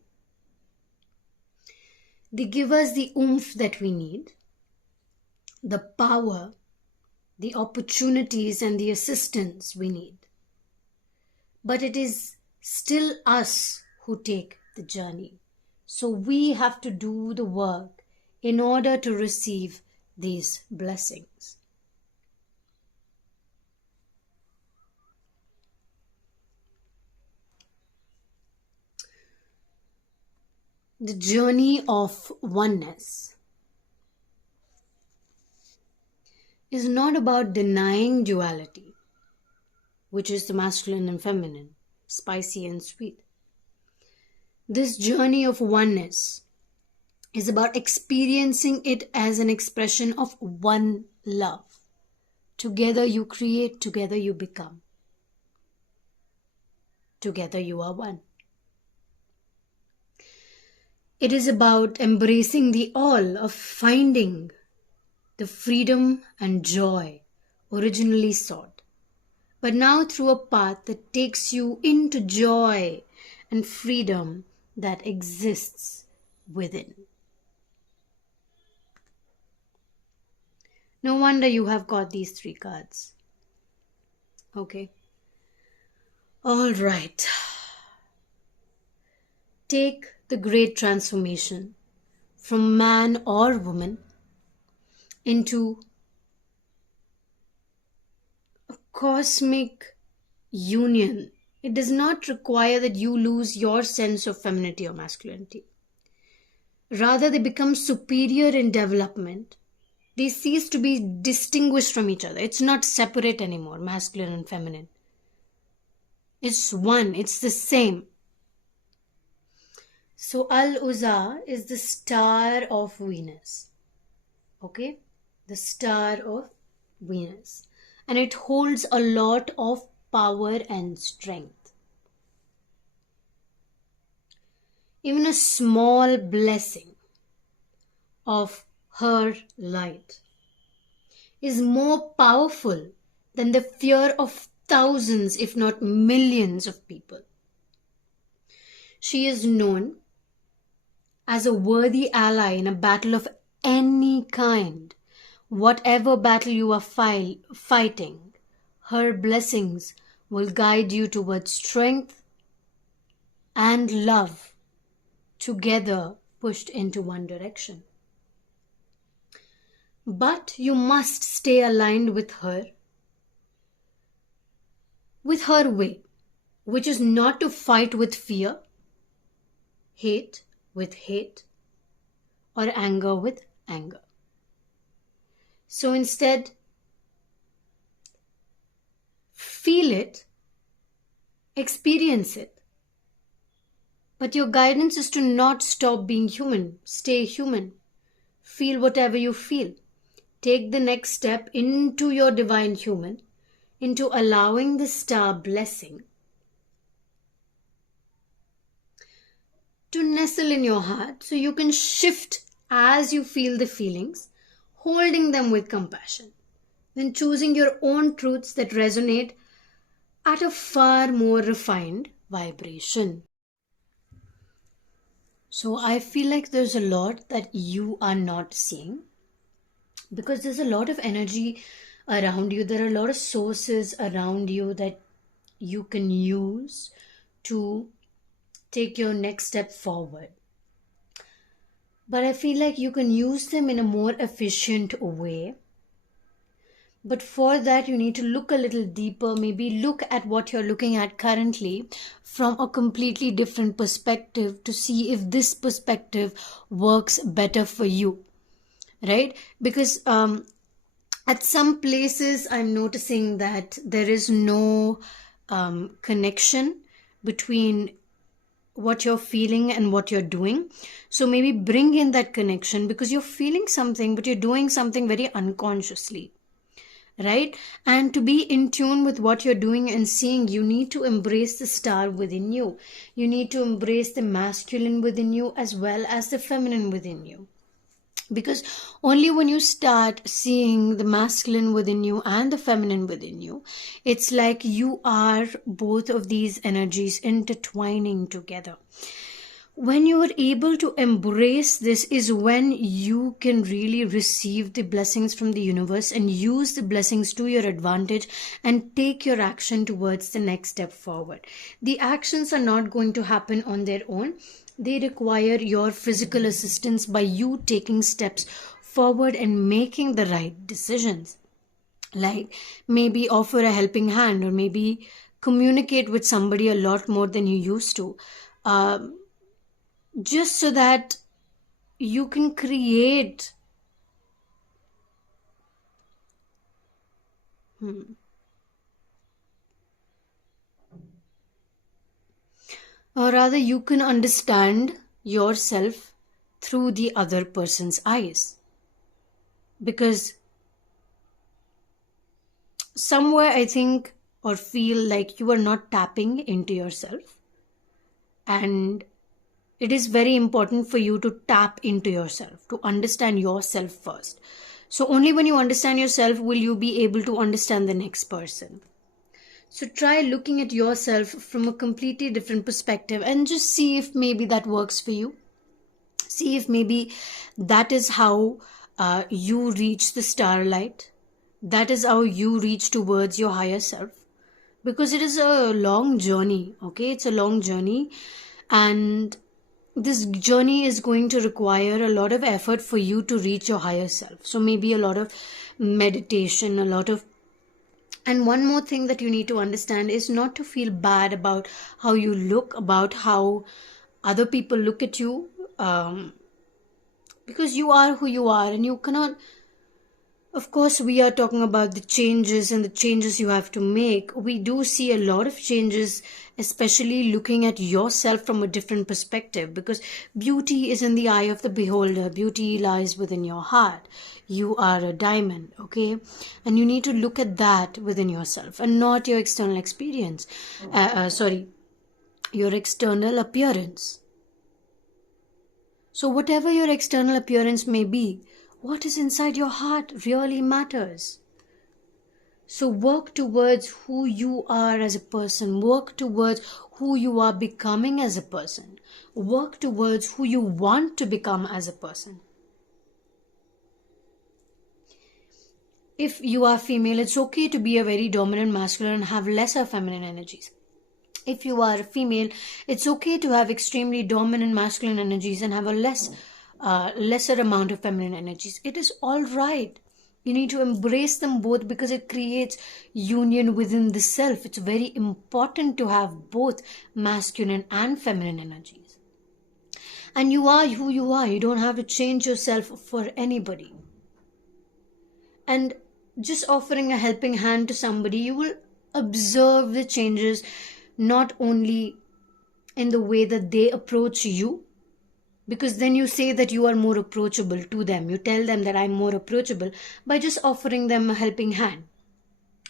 They give us the oomph that we need, the power, the opportunities, and the assistance we need. But it is still us who take the journey. So we have to do the work in order to receive these blessings. The journey of oneness is not about denying duality, which is the masculine and feminine, spicy and sweet. This journey of oneness is about experiencing it as an expression of one love. Together you create, together you become. Together you are one. It is about embracing the all, of finding the freedom and joy originally sought, but now through a path that takes you into joy and freedom that exists within. No wonder you have got these 3 cards. Okay. All right. Take the great transformation from man or woman into a cosmic union. It does not require that you lose your sense of femininity or masculinity. Rather, they become superior in development. They cease to be distinguished from each other. It's not separate anymore, masculine and feminine. It's one, it's the same. So Al-Uzza is the star of Venus. Okay? The star of Venus. And it holds a lot of power and strength. Even a small blessing of her light is more powerful than the fear of thousands, if not millions of people. She is known as a worthy ally in a battle of any kind. Whatever battle you are fighting, her blessings will guide you towards strength and love, together pushed into one direction. But you must stay aligned with her way, which is not to fight with fear, hate with hate, or anger with anger. So instead, feel it, experience it. But your guidance is to not stop being human. Stay human. Feel whatever you feel. Take the next step into your divine human, into allowing the star blessing to nestle in your heart so you can shift as you feel the feelings, holding them with compassion, then choosing your own truths that resonate at a far more refined vibration. So I feel like there's a lot that you are not seeing, because there's a lot of energy around you. There are a lot of sources around you that you can use to take your next step forward. But I feel like you can use them in a more efficient way. But for that, you need to look a little deeper, maybe look at what you're looking at currently from a completely different perspective to see if this perspective works better for you, right? Because at some places, I'm noticing that there is no connection between what you're feeling and what you're doing. So maybe bring in that connection, because you're feeling something, but you're doing something very unconsciously, right? And to be in tune with what you're doing and seeing, you need to embrace the star within you. You need to embrace the masculine within you as well as the feminine within you. Because only when you start seeing the masculine within you and the feminine within you, it's like you are both of these energies intertwining together. When you are able to embrace this is when you can really receive the blessings from the universe and use the blessings to your advantage and take your action towards the next step forward. The actions are not going to happen on their own. They require your physical assistance by you taking steps forward and making the right decisions. Like maybe offer a helping hand, or maybe communicate with somebody a lot more than you used to. Just so that you can create or rather you can understand yourself through the other person's eyes. Because somewhere I think or feel like you are not tapping into yourself, and it is very important for you to tap into yourself, to understand yourself first. So only when you understand yourself will you be able to understand the next person. So try looking at yourself from a completely different perspective and just see if maybe that works for you. See if maybe that is how you reach the starlight. That is how you reach towards your higher self. Because it is a long journey, okay? It's a long journey, and this journey is going to require a lot of effort for you to reach your higher self. So maybe a lot of meditation, and one more thing that you need to understand is not to feel bad about how you look, about how other people look at you, because you are who you are, and you cannot. Of course, we are talking about the changes and the changes you have to make. We do see a lot of changes, especially looking at yourself from a different perspective, because beauty is in the eye of the beholder. Beauty lies within your heart. You are a diamond, okay? And you need to look at that within yourself and not your external experience. Your external appearance. So whatever your external appearance may be, what is inside your heart really matters. So work towards who you are as a person. Work towards who you are becoming as a person. Work towards who you want to become as a person. If you are female, it's okay to be a very dominant masculine and have lesser feminine energies. If you are a female, it's okay to have extremely dominant masculine energies and have a lesser amount of feminine energies. It is all right. You need to embrace them both because it creates union within the self. It's very important to have both masculine and feminine energies. And you are who you are. You don't have to change yourself for anybody. And just offering a helping hand to somebody, you will observe the changes not only in the way that they approach you, because then you say that you are more approachable to them. You tell them that I'm more approachable by just offering them a helping hand,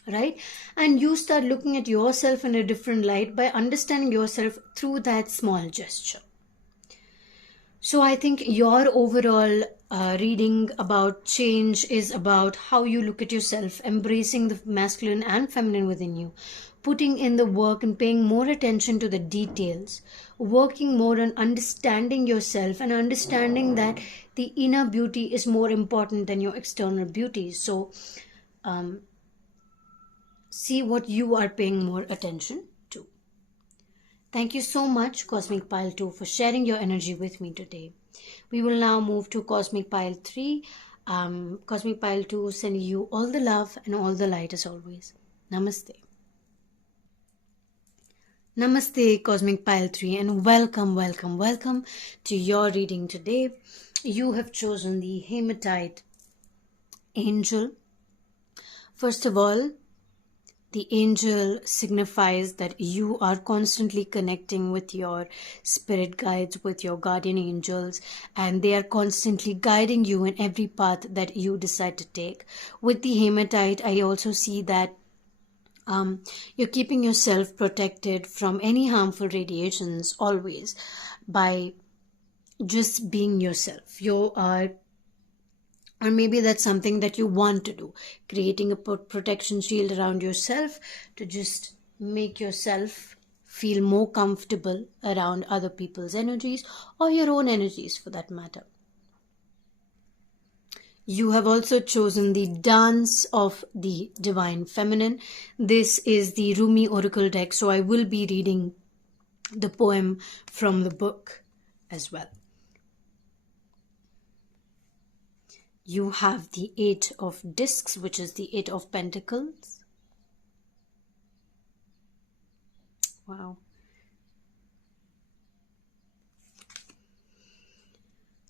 right? And you start looking at yourself in a different light by understanding yourself through that small gesture. So I think your overall reading about change is about how you look at yourself, embracing the masculine and feminine within you, putting in the work and paying more attention to the details, working more on understanding yourself and understanding that the inner beauty is more important than your external beauty. So see what you are paying more attention to. Thank you so much, Cosmic Pile 2, for sharing your energy with me today. We will now move to Cosmic Pile 3. Cosmic Pile 2, sending you all the love and all the light as always. Namaste. Namaste, Cosmic Pile 3, and welcome to your reading today. You have chosen the Haematite Angel. First of all, the angel signifies that you are constantly connecting with your spirit guides, with your guardian angels, and they are constantly guiding you in every path that you decide to take. With the Haematite, I also see that you're keeping yourself protected from any harmful radiations always by just being yourself. Or maybe that's something that you want to do, creating a protection shield around yourself to just make yourself feel more comfortable around other people's energies or your own energies for that matter. You have also chosen the Dance of the Divine Feminine. This is the Rumi Oracle deck, so I will be reading the poem from the book as well. You have the Eight of Discs, which is the Eight of Pentacles. Wow.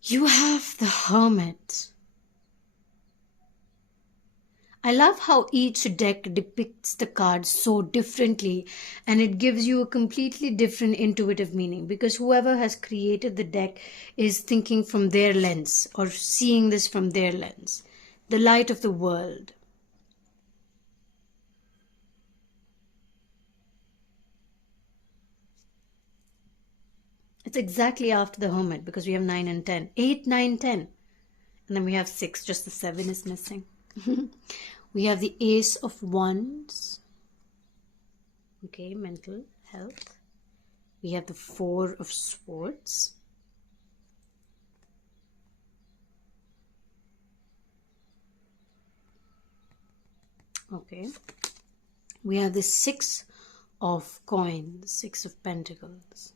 You have the Hermit. I love how each deck depicts the cards so differently, and it gives you a completely different intuitive meaning, because whoever has created the deck is thinking from their lens or seeing this from their lens. The light of the world. It's exactly after the Hermit, because we have 9 and 10. 8, 9, 10. And then we have 6, just the 7 is missing. We have the Ace of Wands. Okay, mental health. We have the Four of Swords. Okay. We have the Six of Coins, Six of Pentacles.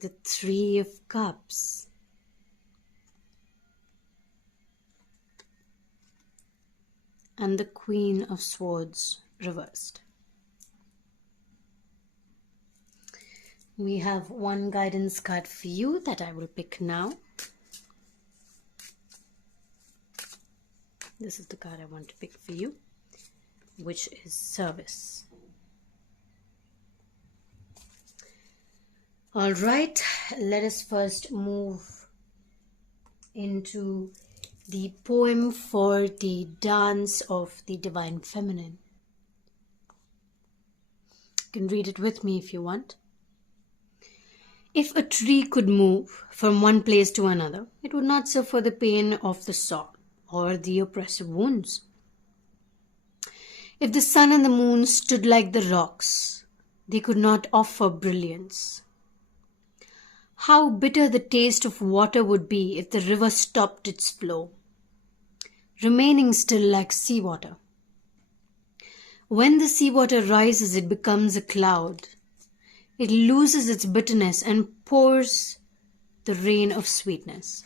The Three of Cups. And the Queen of Swords reversed. We have one guidance card for you that I will pick now. This is the card I want to pick for you, which is Service. All right, let us first move into the poem for the Dance of the Divine Feminine. You can read it with me if you want. If a tree could move from one place to another, it would not suffer the pain of the saw or the oppressive wounds. If the sun and the moon stood like the rocks, they could not offer brilliance. How bitter the taste of water would be if the river stopped its flow, remaining still like seawater. When the seawater rises, it becomes a cloud. It loses its bitterness and pours the rain of sweetness.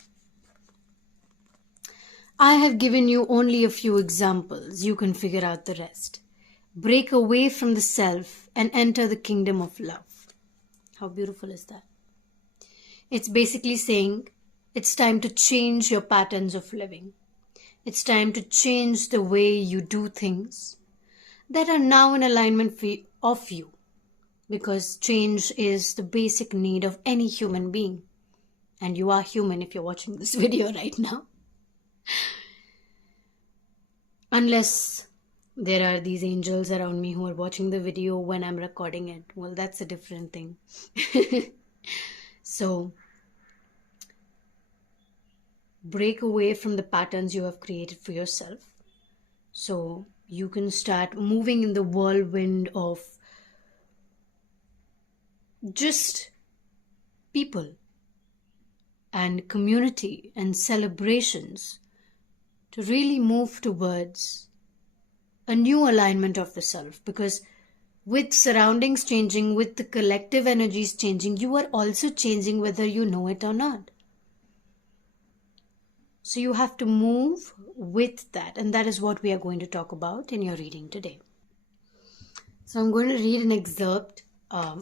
I have given you only a few examples. You can figure out the rest. Break away from the self and enter the kingdom of love. How beautiful is that? It's basically saying it's time to change your patterns of living. It's time to change the way you do things that are now in alignment of you, because change is the basic need of any human being. And you are human if you're watching this video right now. Unless there are these angels around me who are watching the video when I'm recording it. Well, that's a different thing. So, break away from the patterns you have created for yourself, so you can start moving in the whirlwind of just people and community and celebrations to really move towards a new alignment of the self, because with surroundings changing, with the collective energies changing, you are also changing whether you know it or not. So you have to move with that, and that is what we are going to talk about in your reading today. So I'm going to read an excerpt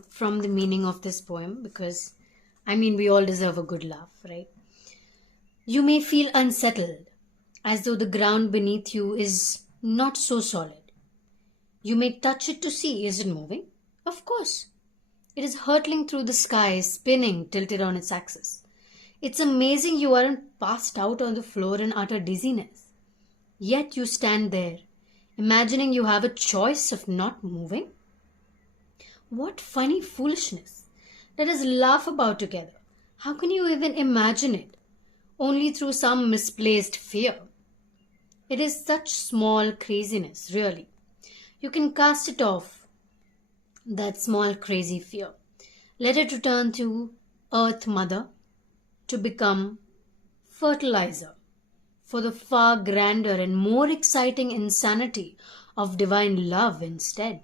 from the meaning of this poem, because we all deserve a good laugh, right? You may feel unsettled, as though the ground beneath you is not so solid. You may touch it to see, is it moving? Of course. It is hurtling through the sky, spinning, tilted on its axis. It's amazing you aren't passed out on the floor in utter dizziness. Yet you stand there, imagining you have a choice of not moving. What funny foolishness. Let us laugh about together. How can you even imagine it? Only through some misplaced fear. It is such small craziness, really. You can cast it off, that small crazy fear. Let it return to Earth Mother to become fertilizer for the far grander and more exciting insanity of divine love instead.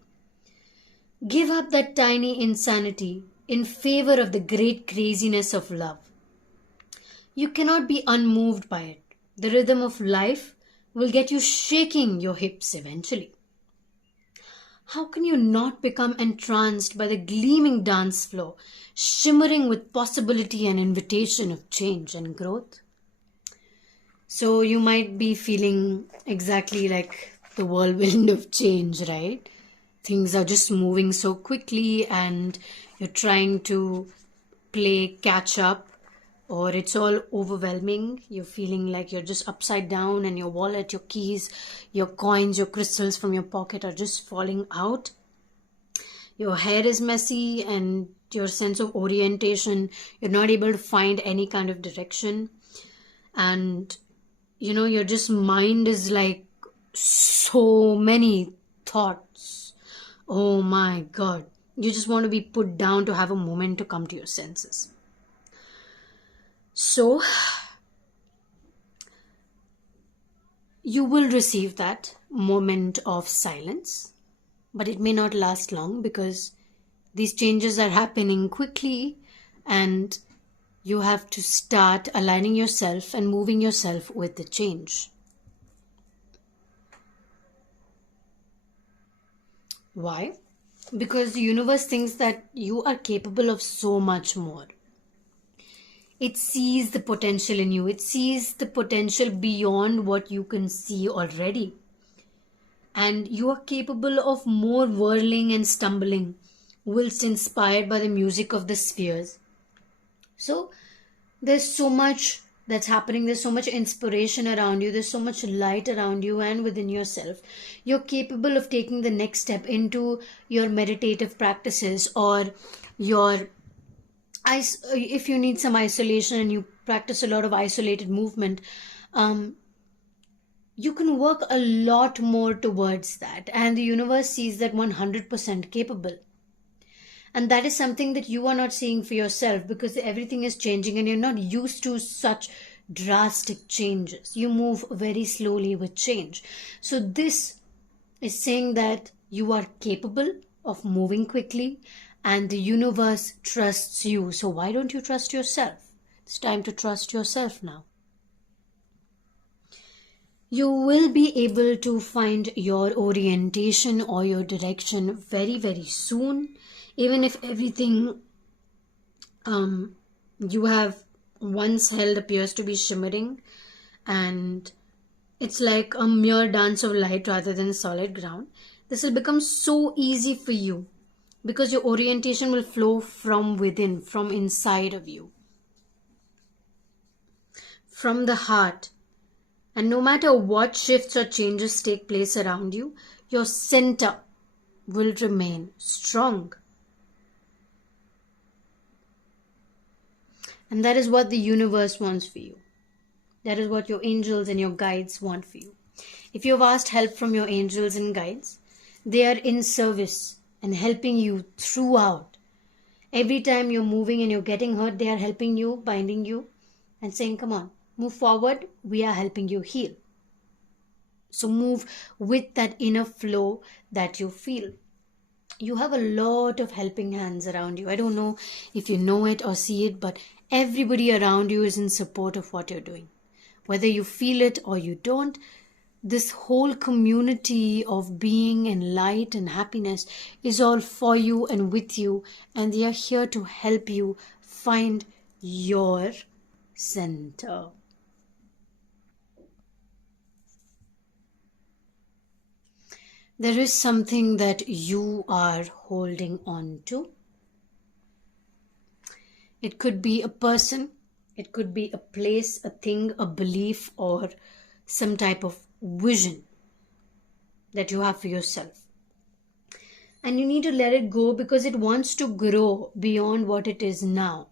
Give up that tiny insanity in favor of the great craziness of love. You cannot be unmoved by it. The rhythm of life will get you shaking your hips eventually. How can you not become entranced by the gleaming dance floor, shimmering with possibility and invitation of change and growth? So you might be feeling exactly like the whirlwind of change, right? Things are just moving so quickly and you're trying to play catch up, or it's all overwhelming. You're feeling like you're just upside down and your wallet, your keys, your coins, your crystals from your pocket are just falling out. Your hair is messy and your sense of orientation, you're not able to find any kind of direction. And your just mind is like so many thoughts. Oh my God. You just want to be put down to have a moment to come to your senses. So, you will receive that moment of silence, but it may not last long because these changes are happening quickly and you have to start aligning yourself and moving yourself with the change. Why? Because the universe thinks that you are capable of so much more. It sees the potential in you. It sees the potential beyond what you can see already. And you are capable of more whirling and stumbling, whilst inspired by the music of the spheres. So there's so much that's happening. There's so much inspiration around you. There's so much light around you and within yourself. You're capable of taking the next step into your meditative practices, or if you need some isolation and you practice a lot of isolated movement, you can work a lot more towards that. And the universe sees that 100% capable. And that is something that you are not seeing for yourself because everything is changing and you're not used to such drastic changes. You move very slowly with change. So this is saying that you are capable of moving quickly and the universe trusts you. So why don't you trust yourself? It's time to trust yourself now. You will be able to find your orientation or your direction very, very soon. Even if everything you have once held appears to be shimmering and it's like a mere dance of light rather than solid ground, this will become so easy for you because your orientation will flow from within, from inside of you, from the heart. And no matter what shifts or changes take place around you, your center will remain strong. And that is what the universe wants for you. That is what your angels and your guides want for you. If you have asked help from your angels and guides, they are in service and helping you throughout. Every time you're moving and you're getting hurt, they are helping you, binding you. and saying, come on, move forward. We are helping you heal. So move with that inner flow that you feel. You have a lot of helping hands around you. I don't know if you know it or see it, but everybody around you is in support of what you're doing. Whether you feel it or you don't, this whole community of being and light and happiness is all for you and with you, and they are here to help you find your center. There is something that you are holding on to. It could be a person, it could be a place, a thing, a belief, or some type of vision that you have for yourself. And you need to let it go because it wants to grow beyond what it is now.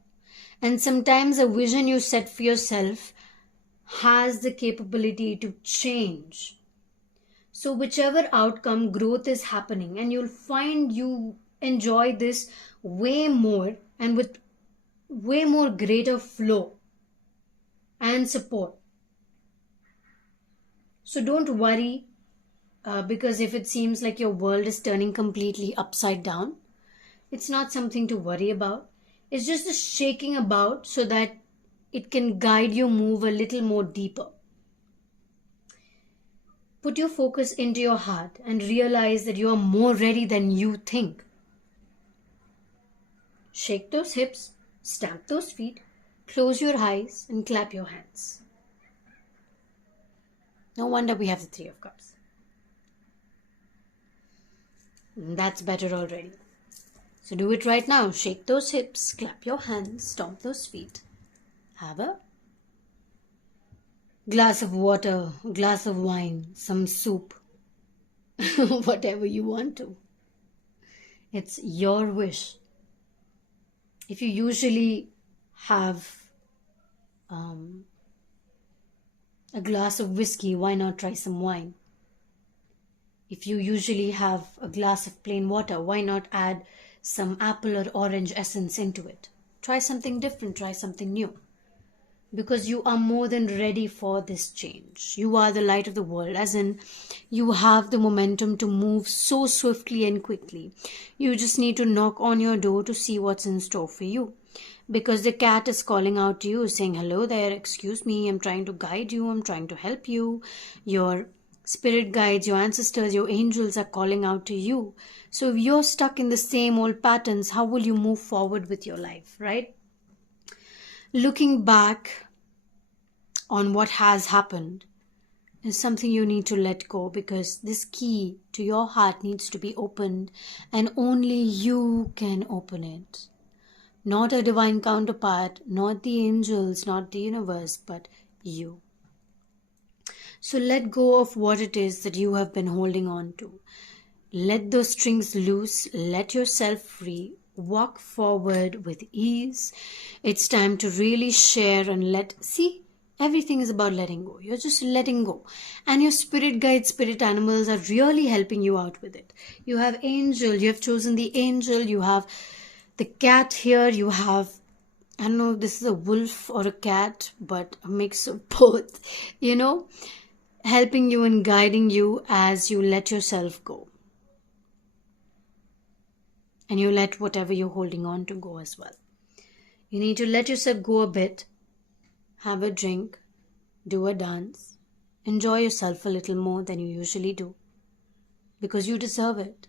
And sometimes a vision you set for yourself has the capability to change. So whichever outcome, growth is happening, and you'll find you enjoy this way more and with way more greater flow and support. So don't worry because if it seems like your world is turning completely upside down, it's not something to worry about. It's just a shaking about so that it can guide you move a little more deeper. Put your focus into your heart and realize that you are more ready than you think. Shake those hips, stamp those feet, close your eyes and clap your hands. No wonder we have the Three of Cups. That's better already. So do it right now. Shake those hips, clap your hands, stomp those feet. Have a glass of water, a glass of wine, some soup, whatever you want to. It's your wish. If you usually have a glass of whiskey, why not try some wine? If you usually have a glass of plain water, why not add some apple or orange essence into it? Try something different, try something new. Because you are more than ready for this change. You are the light of the world, as in you have the momentum to move so swiftly and quickly. You just need to knock on your door to see what's in store for you. Because the cat is calling out to you, saying, hello there, excuse me, I'm trying to guide you, I'm trying to help you. Your spirit guides, your ancestors, your angels are calling out to you. So if you're stuck in the same old patterns, how will you move forward with your life, right? Looking back on what has happened is something you need to let go, because this key to your heart needs to be opened and only you can open it. Not a divine counterpart, not the angels, not the universe, but you. So let go of what it is that you have been holding on to. Let those strings loose, let yourself free, walk forward with ease. It's time to really share and see, everything is about letting go. You're just letting go. And your spirit guides, spirit animals are really helping you out with it. You have angel, you have chosen the angel, you have the cat here, you have, I don't know if this is a wolf or a cat, but a mix of both, helping you and guiding you as you let yourself go. And you let whatever you're holding on to go as well. You need to let yourself go a bit, have a drink, do a dance, enjoy yourself a little more than you usually do. Because you deserve it.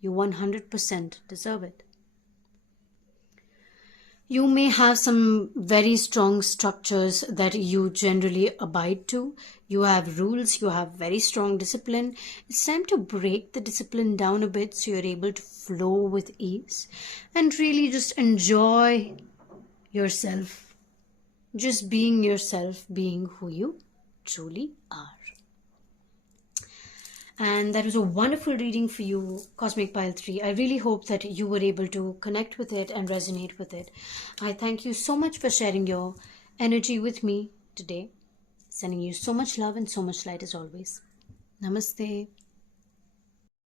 You 100% deserve it. You may have some very strong structures that you generally abide to. You have rules, you have very strong discipline. It's time to break the discipline down a bit so you're able to flow with ease and really just enjoy yourself. Just being yourself, being who you truly are. And that was a wonderful reading for you, Cosmic Pile 3. I really hope that you were able to connect with it and resonate with it. I thank you so much for sharing your energy with me today. Sending you so much love and so much light as always. Namaste.